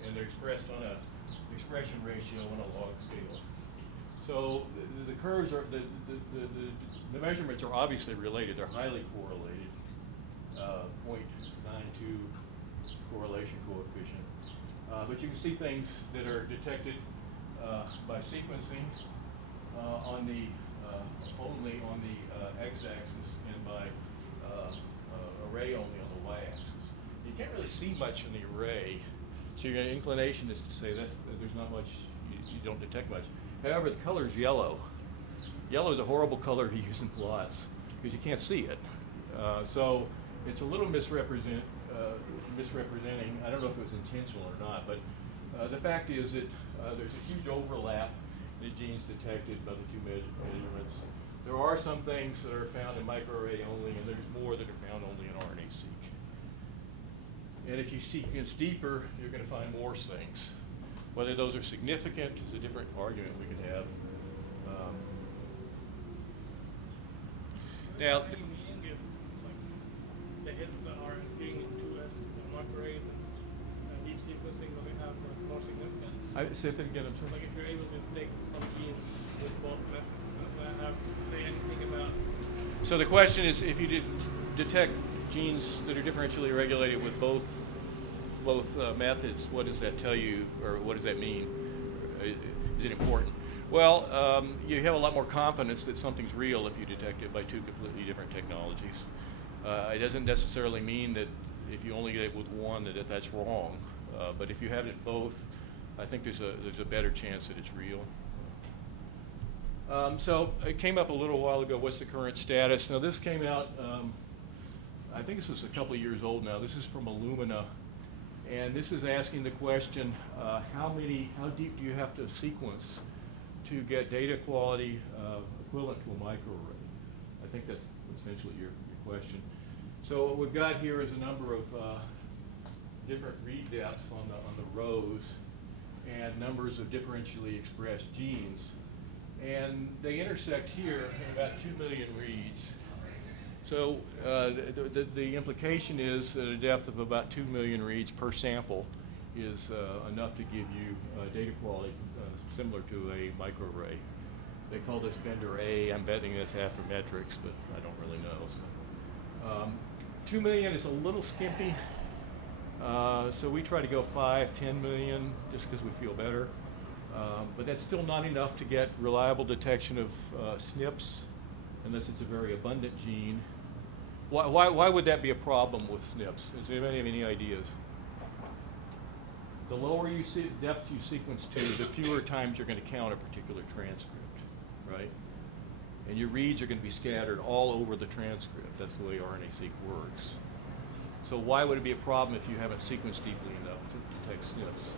and they're expressed on a expression ratio on a log scale. So the curves are the measurements are obviously related. They're highly correlated. 0.92 correlation coefficient. But you can see things that are detected by sequencing on the only on the x-axis and by array only on the y-axis. You can't really see much in the array, so your inclination is to say that there's not much. You don't detect much. However, the color is yellow. Yellow is a horrible color to use in plots because you can't see it. So it's a little misrepresenting. I don't know if it was intentional or not, but the fact is that there's a huge overlap in the genes detected by the two measurements. There are some things that are found in microarray only, and there's more that are found only in RNA-seq. And if you sequence deeper, you're going to find more things. Whether those are significant is a different argument we could have. Now, What do you mean if the hits are being in 2S microarrays and deep sequencing doesn't have more significance? I say that again. I'm Like sorry. if you're able to take some genes with both messages, does that have to say anything about? So the question is, if you detect genes that are differentially regulated with both methods, what does that tell you, or what does that mean? Is it important? Well, you have a lot more confidence that something's real if you detect it by two completely different technologies. It doesn't necessarily mean that if you only get it with one that that's wrong. But if you have it both, I think there's a better chance that it's real. So it came up a little while ago. What's the current status? Now this came out. I think this was a couple of years old now. This is from Illumina, and this is asking the question: how deep do you have to sequence to get data quality equivalent to a microarray? I think that's essentially your question. So what we've got here is a number of different read depths on the rows and numbers of differentially expressed genes. And they intersect here at about 2 million reads. So the implication is that a depth of about 2 million reads per sample is enough to give you data quality similar to a microarray. They call this vendor A. I'm betting that's Affymetrix, but I don't really know. So, 2 million is a little skimpy. So we try to go 5, 10 million just because we feel better. But that's still not enough to get reliable detection of SNPs unless it's a very abundant gene. Why would that be a problem with SNPs? Does anybody have any ideas? The lower depth you sequence to, the fewer times you're going to count a particular transcript, right? And your reads are going to be scattered all over the transcript. That's the way RNA-seq works. So why would it be a problem if you haven't sequenced deeply enough to wild-type SNPs.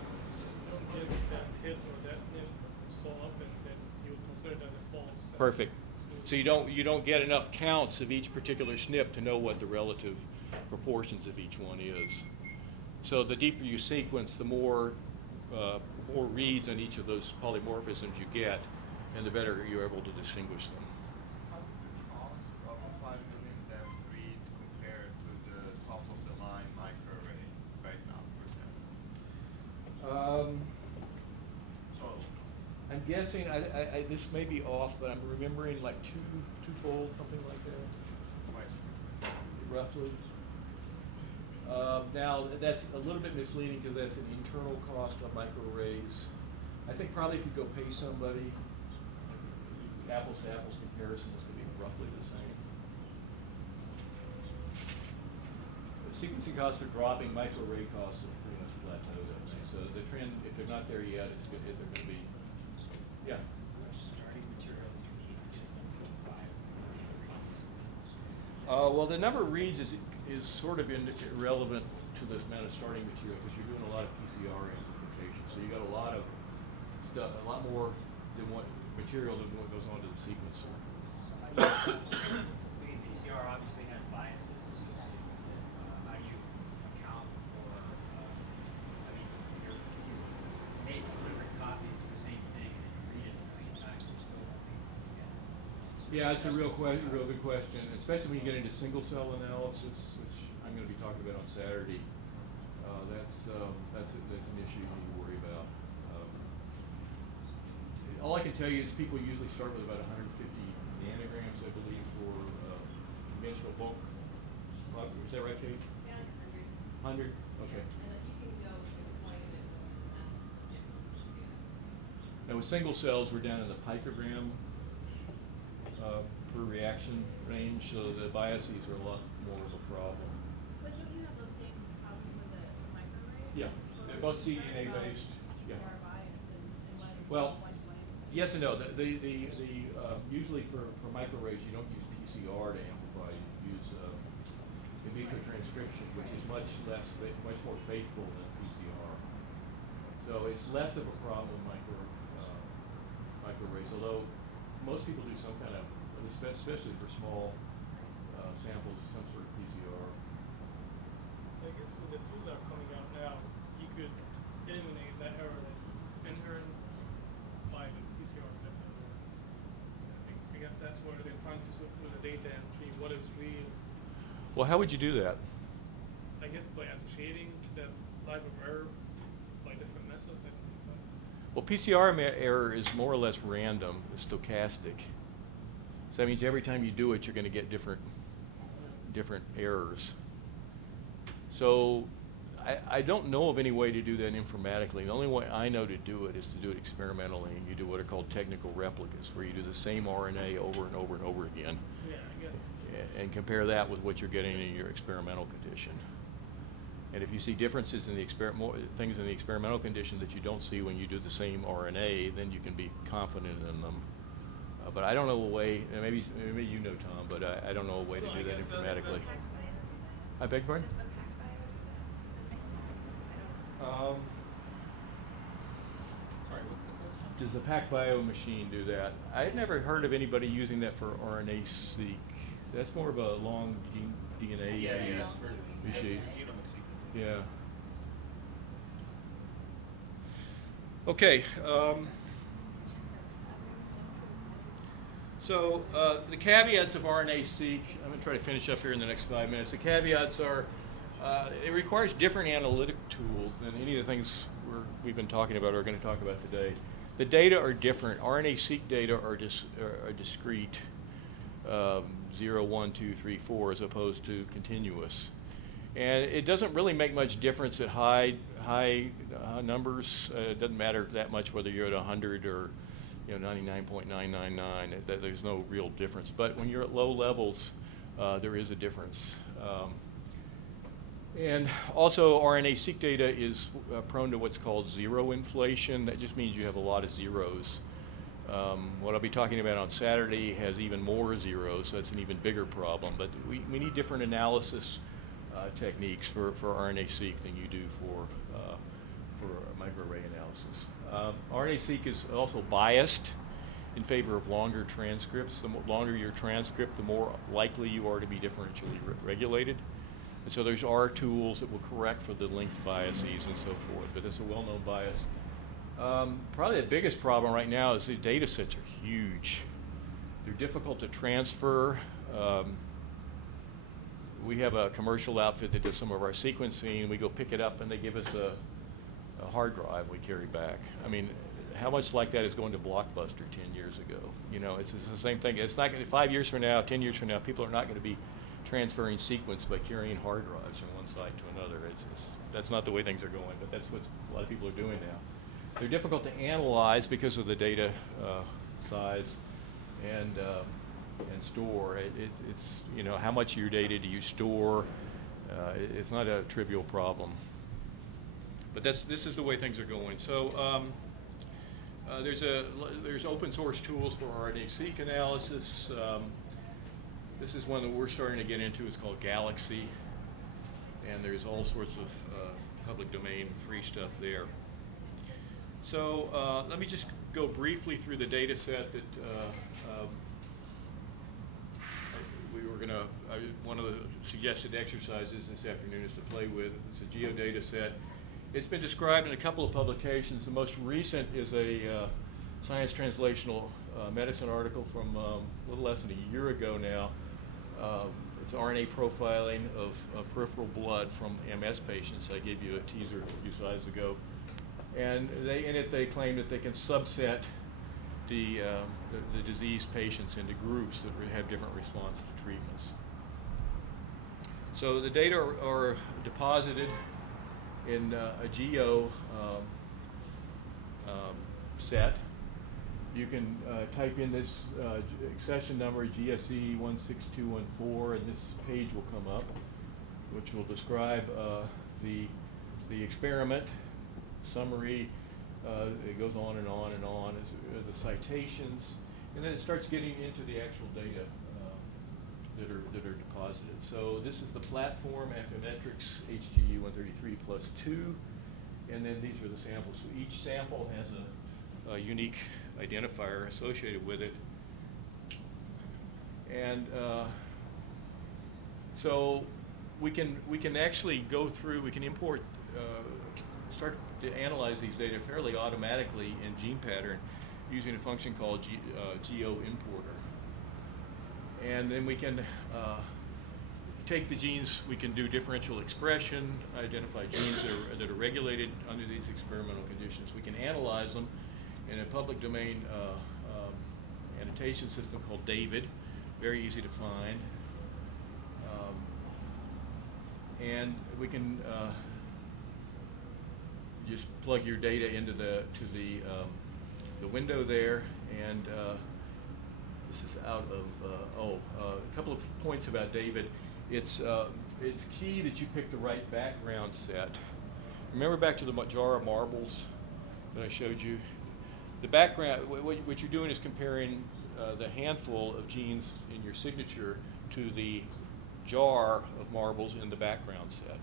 Don't get that hit or that SNP so often that you would consider that a false. Perfect. So you don't get enough counts of each particular SNP to know what the relative proportions of each one is. So the deeper you sequence, the more reads on each of those polymorphisms you get, and the better you're able to distinguish them. How does the cost of a 5 million depth read compare to the top of the line microarray right now, for example? Total. I'm guessing, this may be off, but I'm remembering like twofold, something like that, Twice. roughly. Now, that's a little bit misleading because that's an internal cost of microarrays. I think probably if you go pay somebody, apples to apples comparison is going to be roughly the same. The sequencing costs are dropping, microarray costs have pretty much plateaued, I think. So the trend, if they're not there yet, they're going to be, yeah. How much starting material do you need to get 1.5 reads? Well, the number of reads is sort of irrelevant to the amount of starting material because you're doing a lot of PCR amplification. So you got a lot of stuff, a lot more than what material than what goes onto the sequencer. PCR obviously has biases associated with it. How do you account for, I mean, if you make deliberate copies of the same thing and if you read it a million times, you're still not being able to get it. Yeah, it's a real good question, especially when you get into single cell analysis, which I'm going to be talking about on Saturday. That's an issue you need to worry about. All I can tell you is people usually start with about 150 nanograms, I believe, for conventional bulk. Is that right, Kate? Yeah, 100? 100. Okay. And then you can go to quite a bit more than that. Now with single cells, we're down in the picogram per reaction range, so the biases are a lot more of a problem. But don't you have those same problems with the microarray? Yeah, they're both cDNA based. Yeah. PCR bias and whether Well, it's one way. yes and no. Usually for microarrays, you don't use PCR to amplify. You use in vitro transcription, which is much more faithful than PCR. So it's less of a problem with microarrays, although most people do some kind of, especially for small samples, some sort of PCR. I guess with the tools that are coming out now, you could eliminate that error that's inherent by the PCR method. I guess that's where they're trying to sort through the data and see what is real. Well, how would you do that? I guess by associating the type of error by different methods. I think. Well, PCR error is more or less random, it's stochastic. So that means every time you do it, you're going to get different errors. So I don't know of any way to do that informatically. The only way I know to do it is to do it experimentally, and you do what are called technical replicas, where you do the same RNA over and over and over again. Yeah, I guess. And compare that with what you're getting in your experimental condition. And if you see differences in the things in the experimental condition that you don't see when you do the same RNA, then you can be confident in them. But I don't know a way, and maybe you know, Tom, but I don't know a way to Well, do I that guess that's- informatically. that's- I beg your pardon? Does the PacBio do that? The same? I don't. Sorry, what's the question? Does the PacBio machine do that? I've never heard of anybody using that for RNA-seq. That's more of a long DNA Yeah, it's for machine. genomic sequencing. Yeah. Okay. So the caveats of RNA-seq, I'm going to try to finish up here in the next 5 minutes. The caveats are it requires different analytic tools than any of the things we've been talking about or are going to talk about today. The data are different. RNA-seq data are discrete, 0, 1, 2, 3, 4, as opposed to continuous. And it doesn't really make much difference at high numbers. It doesn't matter that much whether you're at 100 or 99.999. There's no real difference. But when you're at low levels, there is a difference. And also, RNA-seq data is prone to what's called zero inflation. That just means you have a lot of zeros. What I'll be talking about on Saturday has even more zeros, so that's an even bigger problem. But we need different analysis techniques for RNA-seq than you do for microarray analysis. RNA-seq is also biased in favor of longer transcripts. The longer your transcript, the more likely you are to be differentially regulated. And so there's R tools that will correct for the length biases and so forth, but it's a well-known bias. Probably the biggest problem right now is the data sets are huge. They're difficult to transfer. We have a commercial outfit that does some of our sequencing. We go pick it up and they give us a hard drive we carry back. I mean, how much like that is going to Blockbuster 10 years ago? You know, it's the same thing. It's not going to, 5 years from now, 10 years from now, people are not going to be transferring sequence by carrying hard drives from one side to another. That's not the way things are going, but that's what a lot of people are doing now. They're difficult to analyze because of the data size and store. It's, you know, how much of your data do you store? It's not a trivial problem. But this is the way things are going. So there's open source tools for RNA-seq analysis. This is one that we're starting to get into. It's called Galaxy, and there's all sorts of public domain free stuff there. So let me just go briefly through the data set that we were going to, one of the suggested exercises this afternoon is to play with. It's a geodata set. It's been described in a couple of publications. The most recent is a Science Translational Medicine article from a little less than a year ago now. It's RNA profiling of peripheral blood from MS patients. I gave you a teaser a few slides ago. And in it they claim that they can subset the diseased patients into groups that have different response to treatments. So the data are deposited in a geo set. You can type in this accession number, GSE 16214, and this page will come up, which will describe the experiment, summary. It goes on and on and on. The citations, and then it starts getting into the actual data that are deposited. So this is the platform, Affymetrix HGU 133 plus 2, and then these are the samples. So each sample has a unique identifier associated with it. And so we can actually go through, we can import, start to analyze these data fairly automatically in gene pattern using a function called GeoImporter. And then we can take the genes, we can do differential expression, identify genes that are regulated under these experimental conditions. We can analyze them in a public domain annotation system called David, very easy to find. And we can just plug your data into the window there, and this is out of a couple of points about David. It's key that you pick the right background set. Remember back to the jar of marbles that I showed you? The background, what you're doing is comparing the handful of genes in your signature to the jar of marbles in the background set.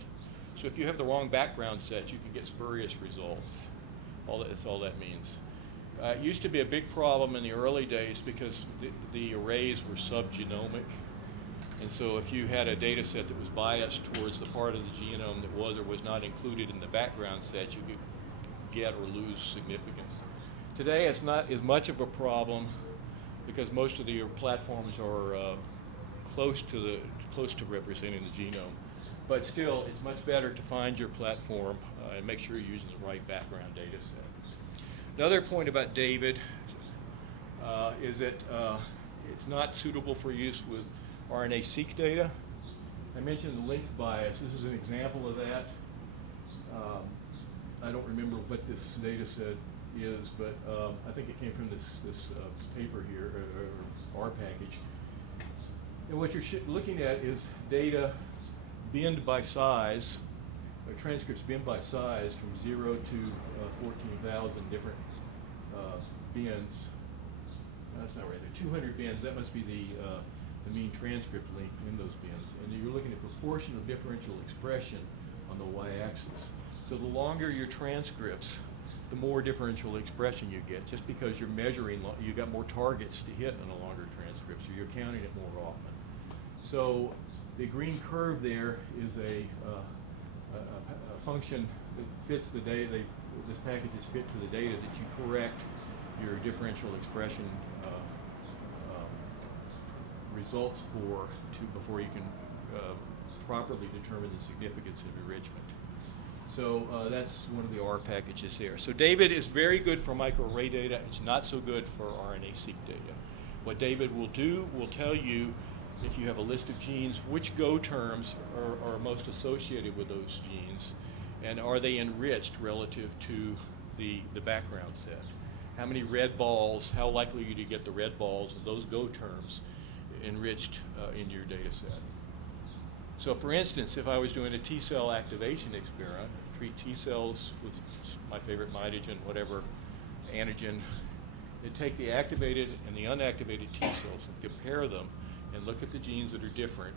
So if you have the wrong background set, you can get spurious results. That's all that means. It used to be a big problem in the early days because the arrays were subgenomic. And so if you had a data set that was biased towards the part of the genome that was or was not included in the background set, you could get or lose significance. Today it's not as much of a problem because most of your platforms are close to representing the genome. But still, it's much better to find your platform and make sure you're using the right background data set. Another point about David is that it's not suitable for use with RNA-seq data. I mentioned the length bias. This is an example of that. I don't remember what this data set is, but I think it came from this paper here, or R package. And what you're looking at is data binned by size, or transcripts binned by size from 0 to 14,000 different bins. No, that's not right. There are 200 bins. That must be the mean transcript length in those bins. And you're looking at proportion of differential expression on the y-axis. So the longer your transcripts, the more differential expression you get, just because you're measuring, you got more targets to hit on a longer transcript, so you're counting it more often. So the green curve there is a function that fits the data. This package is fit to the data that you correct your differential expression results before you can properly determine the significance of enrichment. So that's one of the R packages there. So David is very good for microarray data. It's not so good for RNA-seq data. What David will do will tell you, if you have a list of genes, which Go terms are most associated with those genes, and are they enriched relative to the background set. How many red balls, how likely are you to get the red balls of those Go terms enriched in your data set. So for instance, if I was doing a T cell activation experiment, treat T cells with my favorite mitogen, whatever antigen, and take the activated and the unactivated T cells and compare them and look at the genes that are different.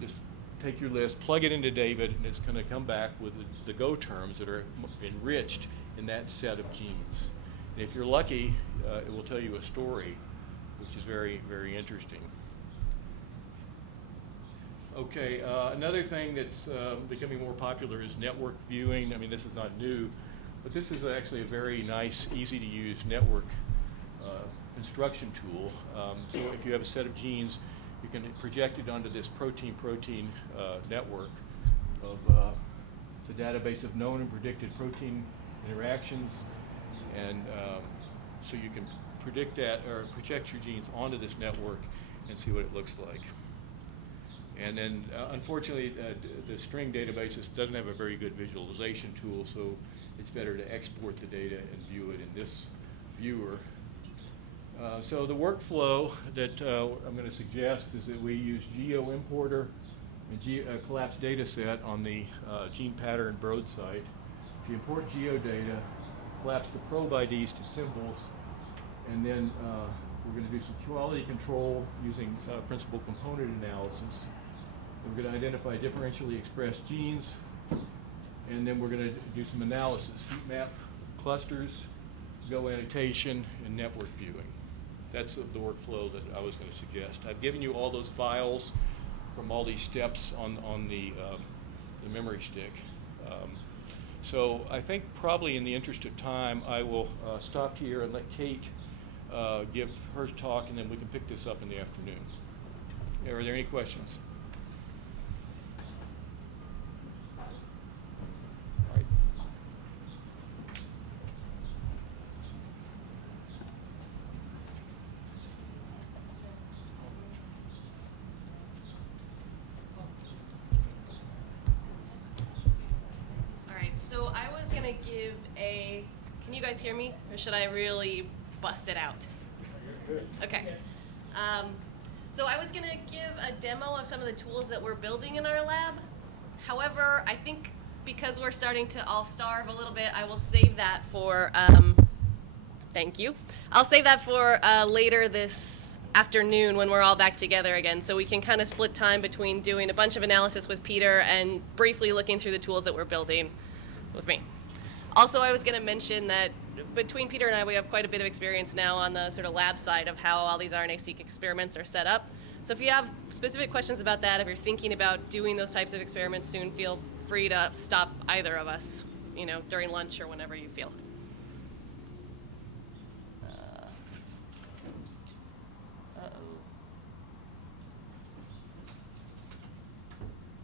Just take your list, plug it into David, and it's going to come back with the Go terms that are enriched in that set of genes. And if you're lucky, it will tell you a story, which is very, very interesting. Okay, another thing that's becoming more popular is network viewing. I mean, this is not new, but this is actually a very nice, easy to use network construction tool. So if you have a set of genes, you can project it onto this protein-protein network of it's a database of known and predicted protein interactions, and so you can predict that or project your genes onto this network and see what it looks like. And then, unfortunately, the string databases doesn't have a very good visualization tool, so it's better to export the data and view it in this viewer. So the workflow that I'm going to suggest is that we use GeoImporter and collapsed data set on the gene pattern Broad site. If you import geodata, collapse the probe IDs to symbols, and then we're going to do some quality control using principal component analysis. We're going to identify differentially expressed genes, and then we're going to do some analysis, heat map clusters, Go annotation, and network viewing. That's the workflow that I was going to suggest. I've given you all those files from all these steps on the memory stick. So I think probably in the interest of time, I will stop here and let Cate give her talk, and then we can pick this up in the afternoon. Are there any questions? All right. All right, so I was gonna give can you guys hear me? Or should I really bust it out? Okay. So I was going to give a demo of some of the tools that we're building in our lab. However, I think because we're starting to all starve a little bit, I will save that for, thank you. I'll save that for later this afternoon when we're all back together again, so we can kind of split time between doing a bunch of analysis with Peter and briefly looking through the tools that we're building with me. Also, I was going to mention that between Peter and I, we have quite a bit of experience now on the sort of lab side of how all these RNA-seq experiments are set up. So if you have specific questions about that, if you're thinking about doing those types of experiments soon, feel free to stop either of us, you know, during lunch or whenever you feel.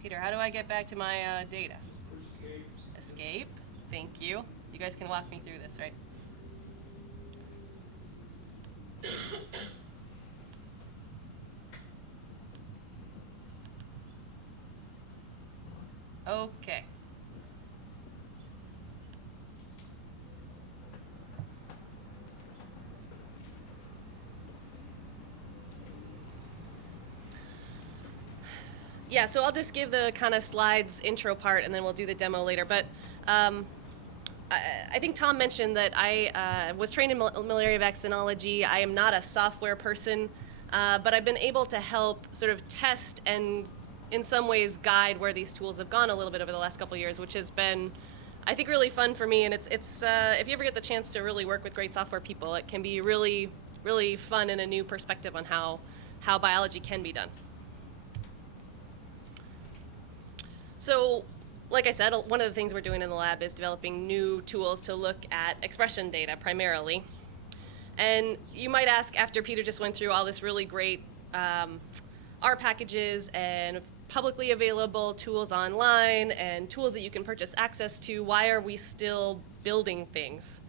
Peter, how do I get back to my data? Escape. Thank you. You guys can walk me through this, right? Okay. Yeah, so I'll just give the kind of slides intro part and then we'll do the demo later. But I think Tom mentioned that I was trained in malaria vaccinology. I am not a software person, but I've been able to help sort of test and in some ways, guide where these tools have gone a little bit over the last couple of years, which has been, I think, really fun for me. And it's if you ever get the chance to really work with great software people, it can be really, really fun and a new perspective on how biology can be done. So, like I said, one of the things we're doing in the lab is developing new tools to look at expression data primarily. And you might ask, after Peter just went through all this really great R packages and publicly available tools online and tools that you can purchase access to, why are we still building things?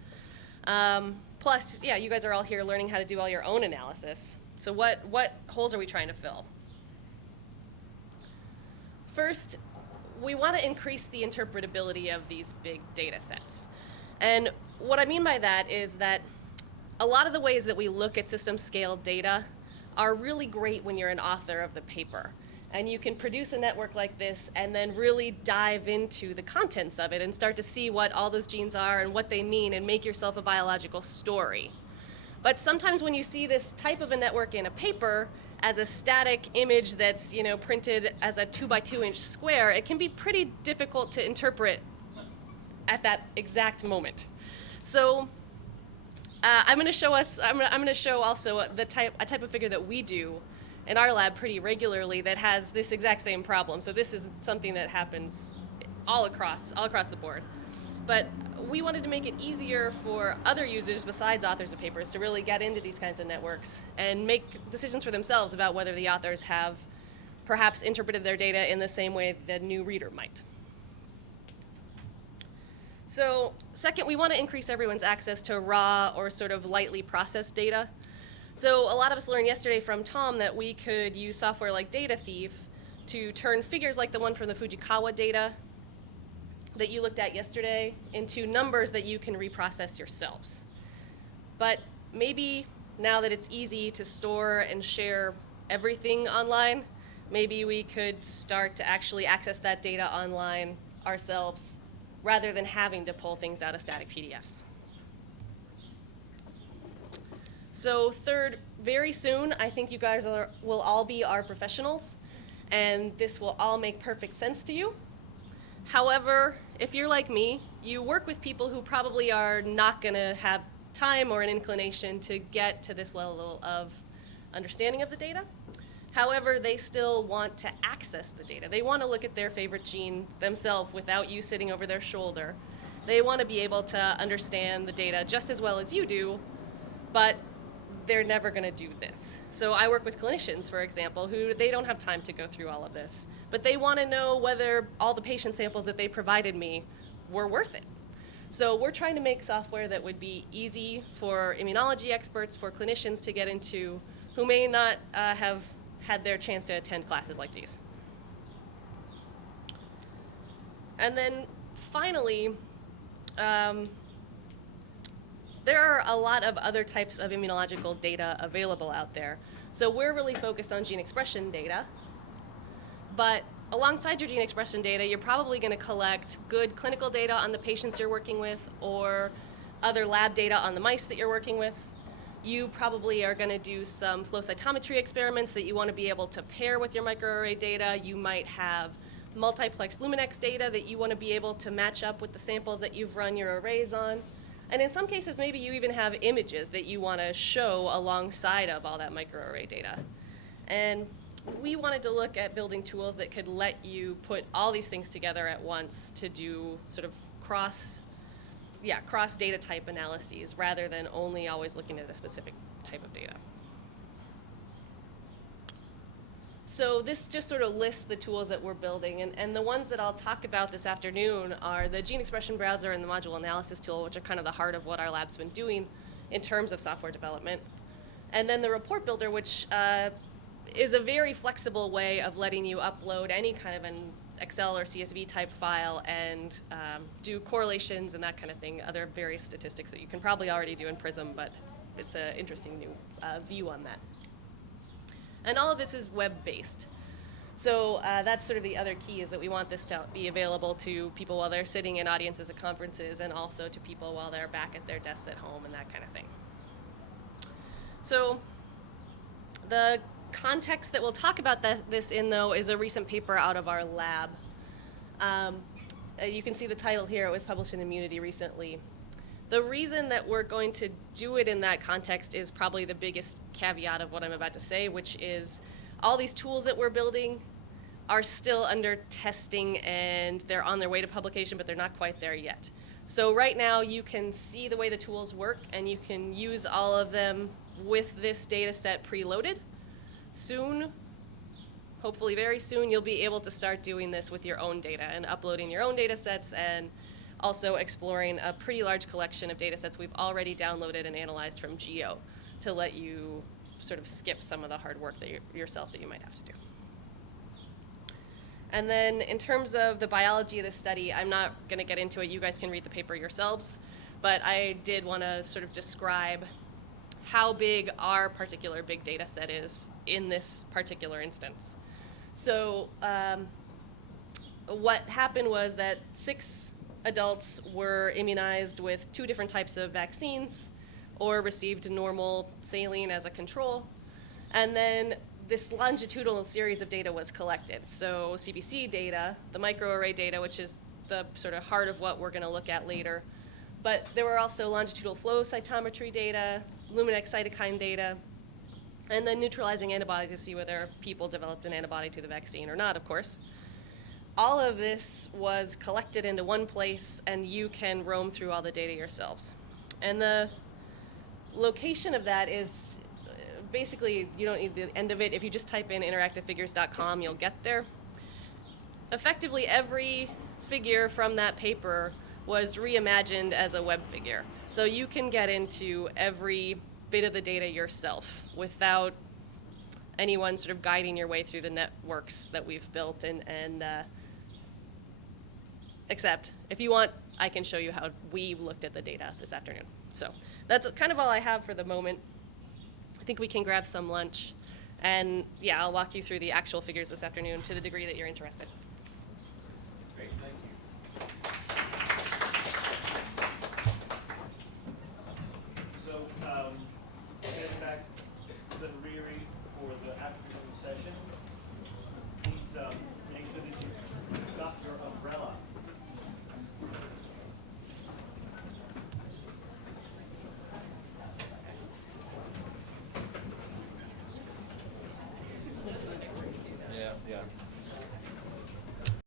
Plus, yeah, you guys are all here learning how to do all your own analysis. So what holes are we trying to fill? First, we want to increase the interpretability of these big data sets. And what I mean by that is that a lot of the ways that we look at system scale data are really great when you're an author of the paper. And you can produce a network like this and then really dive into the contents of it and start to see what all those genes are and what they mean and make yourself a biological story. But sometimes when you see this type of a network in a paper as a static image that's, you know, printed as a 2 by 2 inch square, it can be pretty difficult to interpret at that exact moment. So I'm going to show us. I'm going to show also a type of figure that we do in our lab pretty regularly that has this exact same problem. So this is something that happens all across the board. But we wanted to make it easier for other users besides authors of papers to really get into these kinds of networks and make decisions for themselves about whether the authors have perhaps interpreted their data in the same way the new reader might. So second, we want to increase everyone's access to raw or sort of lightly processed data. So a lot of us learned yesterday from Tom that we could use software like Data Thief to turn figures like the one from the Fujikawa data that you looked at yesterday into numbers that you can reprocess yourselves. But maybe now that it's easy to store and share everything online, maybe we could start to actually access that data online ourselves rather than having to pull things out of static PDFs. So third, very soon, I think you guys will all be our professionals, and this will all make perfect sense to you. However, if you're like me, you work with people who probably are not going to have time or an inclination to get to this level of understanding of the data. However, they still want to access the data. They want to look at their favorite gene themselves without you sitting over their shoulder. They want to be able to understand the data just as well as you do, but they're never going to do this. So I work with clinicians, for example, who they don't have time to go through all of this, but they want to know whether all the patient samples that they provided me were worth it. So we're trying to make software that would be easy for immunology experts, for clinicians to get into who may not have had their chance to attend classes like these. And then finally, there are a lot of other types of immunological data available out there. So we're really focused on gene expression data. But alongside your gene expression data, you're probably going to collect good clinical data on the patients you're working with or other lab data on the mice that you're working with. You probably are going to do some flow cytometry experiments that you want to be able to pair with your microarray data. You might have multiplex Luminex data that you want to be able to match up with the samples that you've run your arrays on. And in some cases, maybe you even have images that you want to show alongside of all that microarray data. And we wanted to look at building tools that could let you put all these things together at once to do sort of cross data type analyses rather than only always looking at a specific type of data. So this just sort of lists the tools that we're building, and the ones that I'll talk about this afternoon are the gene expression browser and the module analysis tool, which are kind of the heart of what our lab's been doing in terms of software development. And then the report builder, which is a very flexible way of letting you upload any kind of an Excel or CSV type file and do correlations and that kind of thing, other various statistics that you can probably already do in Prism, but it's an interesting new view on that. And all of this is web-based. So that's sort of the other key, is that we want this to be available to people while they're sitting in audiences at conferences, and also to people while they're back at their desks at home and that kind of thing. So the context that we'll talk about this in, though, is a recent paper out of our lab. You can see the title here. It was published in Immunology recently. The reason that we're going to do it in that context is probably the biggest caveat of what I'm about to say, which is all these tools that we're building are still under testing and they're on their way to publication, but they're not quite there yet. So right now you can see the way the tools work and you can use all of them with this data set preloaded. Soon, hopefully very soon, you'll be able to start doing this with your own data and uploading your own data sets and also exploring a pretty large collection of data sets we've already downloaded and analyzed from Geo to let you sort of skip some of the hard work that yourself that you might have to do. And then in terms of the biology of the study, I'm not going to get into it. You guys can read the paper yourselves. But I did want to sort of describe how big our particular big data set is in this particular instance. So what happened was that 6 adults were immunized with 2 different types of vaccines or received normal saline as a control. And then this longitudinal series of data was collected. So CBC data, the microarray data, which is the sort of heart of what we're going to look at later. But there were also longitudinal flow cytometry data, Luminex cytokine data, and then neutralizing antibodies to see whether people developed an antibody to the vaccine or not, of course. All of this was collected into one place, and you can roam through all the data yourselves. And the location of that is basically, you don't need the end of it. If you just type in interactivefigures.com, you'll get there. Effectively, every figure from that paper was reimagined as a web figure. So you can get into every bit of the data yourself without anyone sort of guiding your way through the networks that we've built. And except, if you want, I can show you how we looked at the data this afternoon. So that's kind of all I have for the moment. I think we can grab some lunch. And yeah, I'll walk you through the actual figures this afternoon to the degree that you're interested.